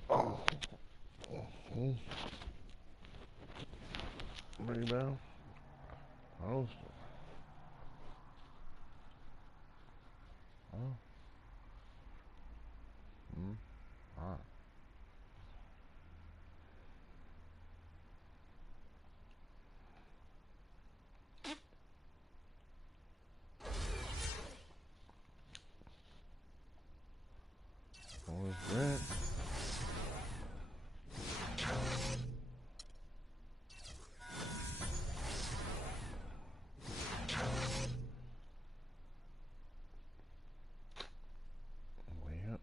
Oh. Rebound. Posters. Oh. All right. What's that? Way up.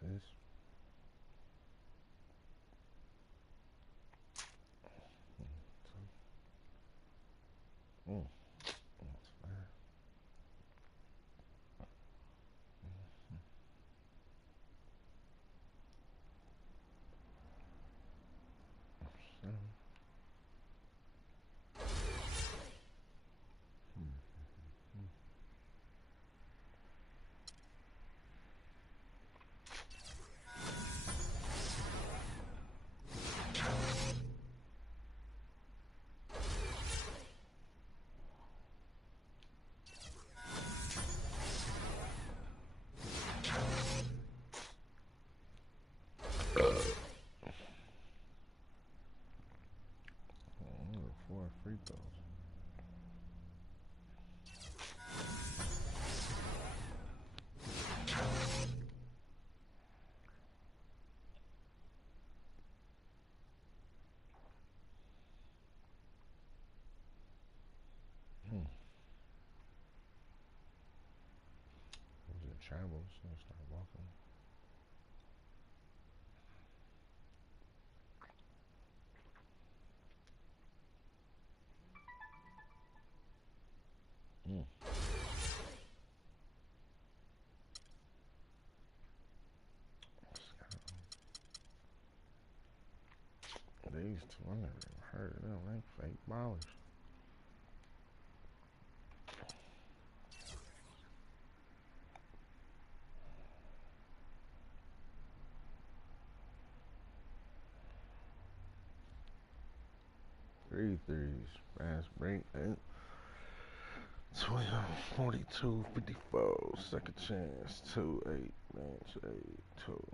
This. That's fair. Four free throws. Was it travel? So I started walking. these two. I never even heard of them. They fake ballers. Three threes. Fast break. 12, 42, 54. Second chance. 2, 8, bench, 8, 2.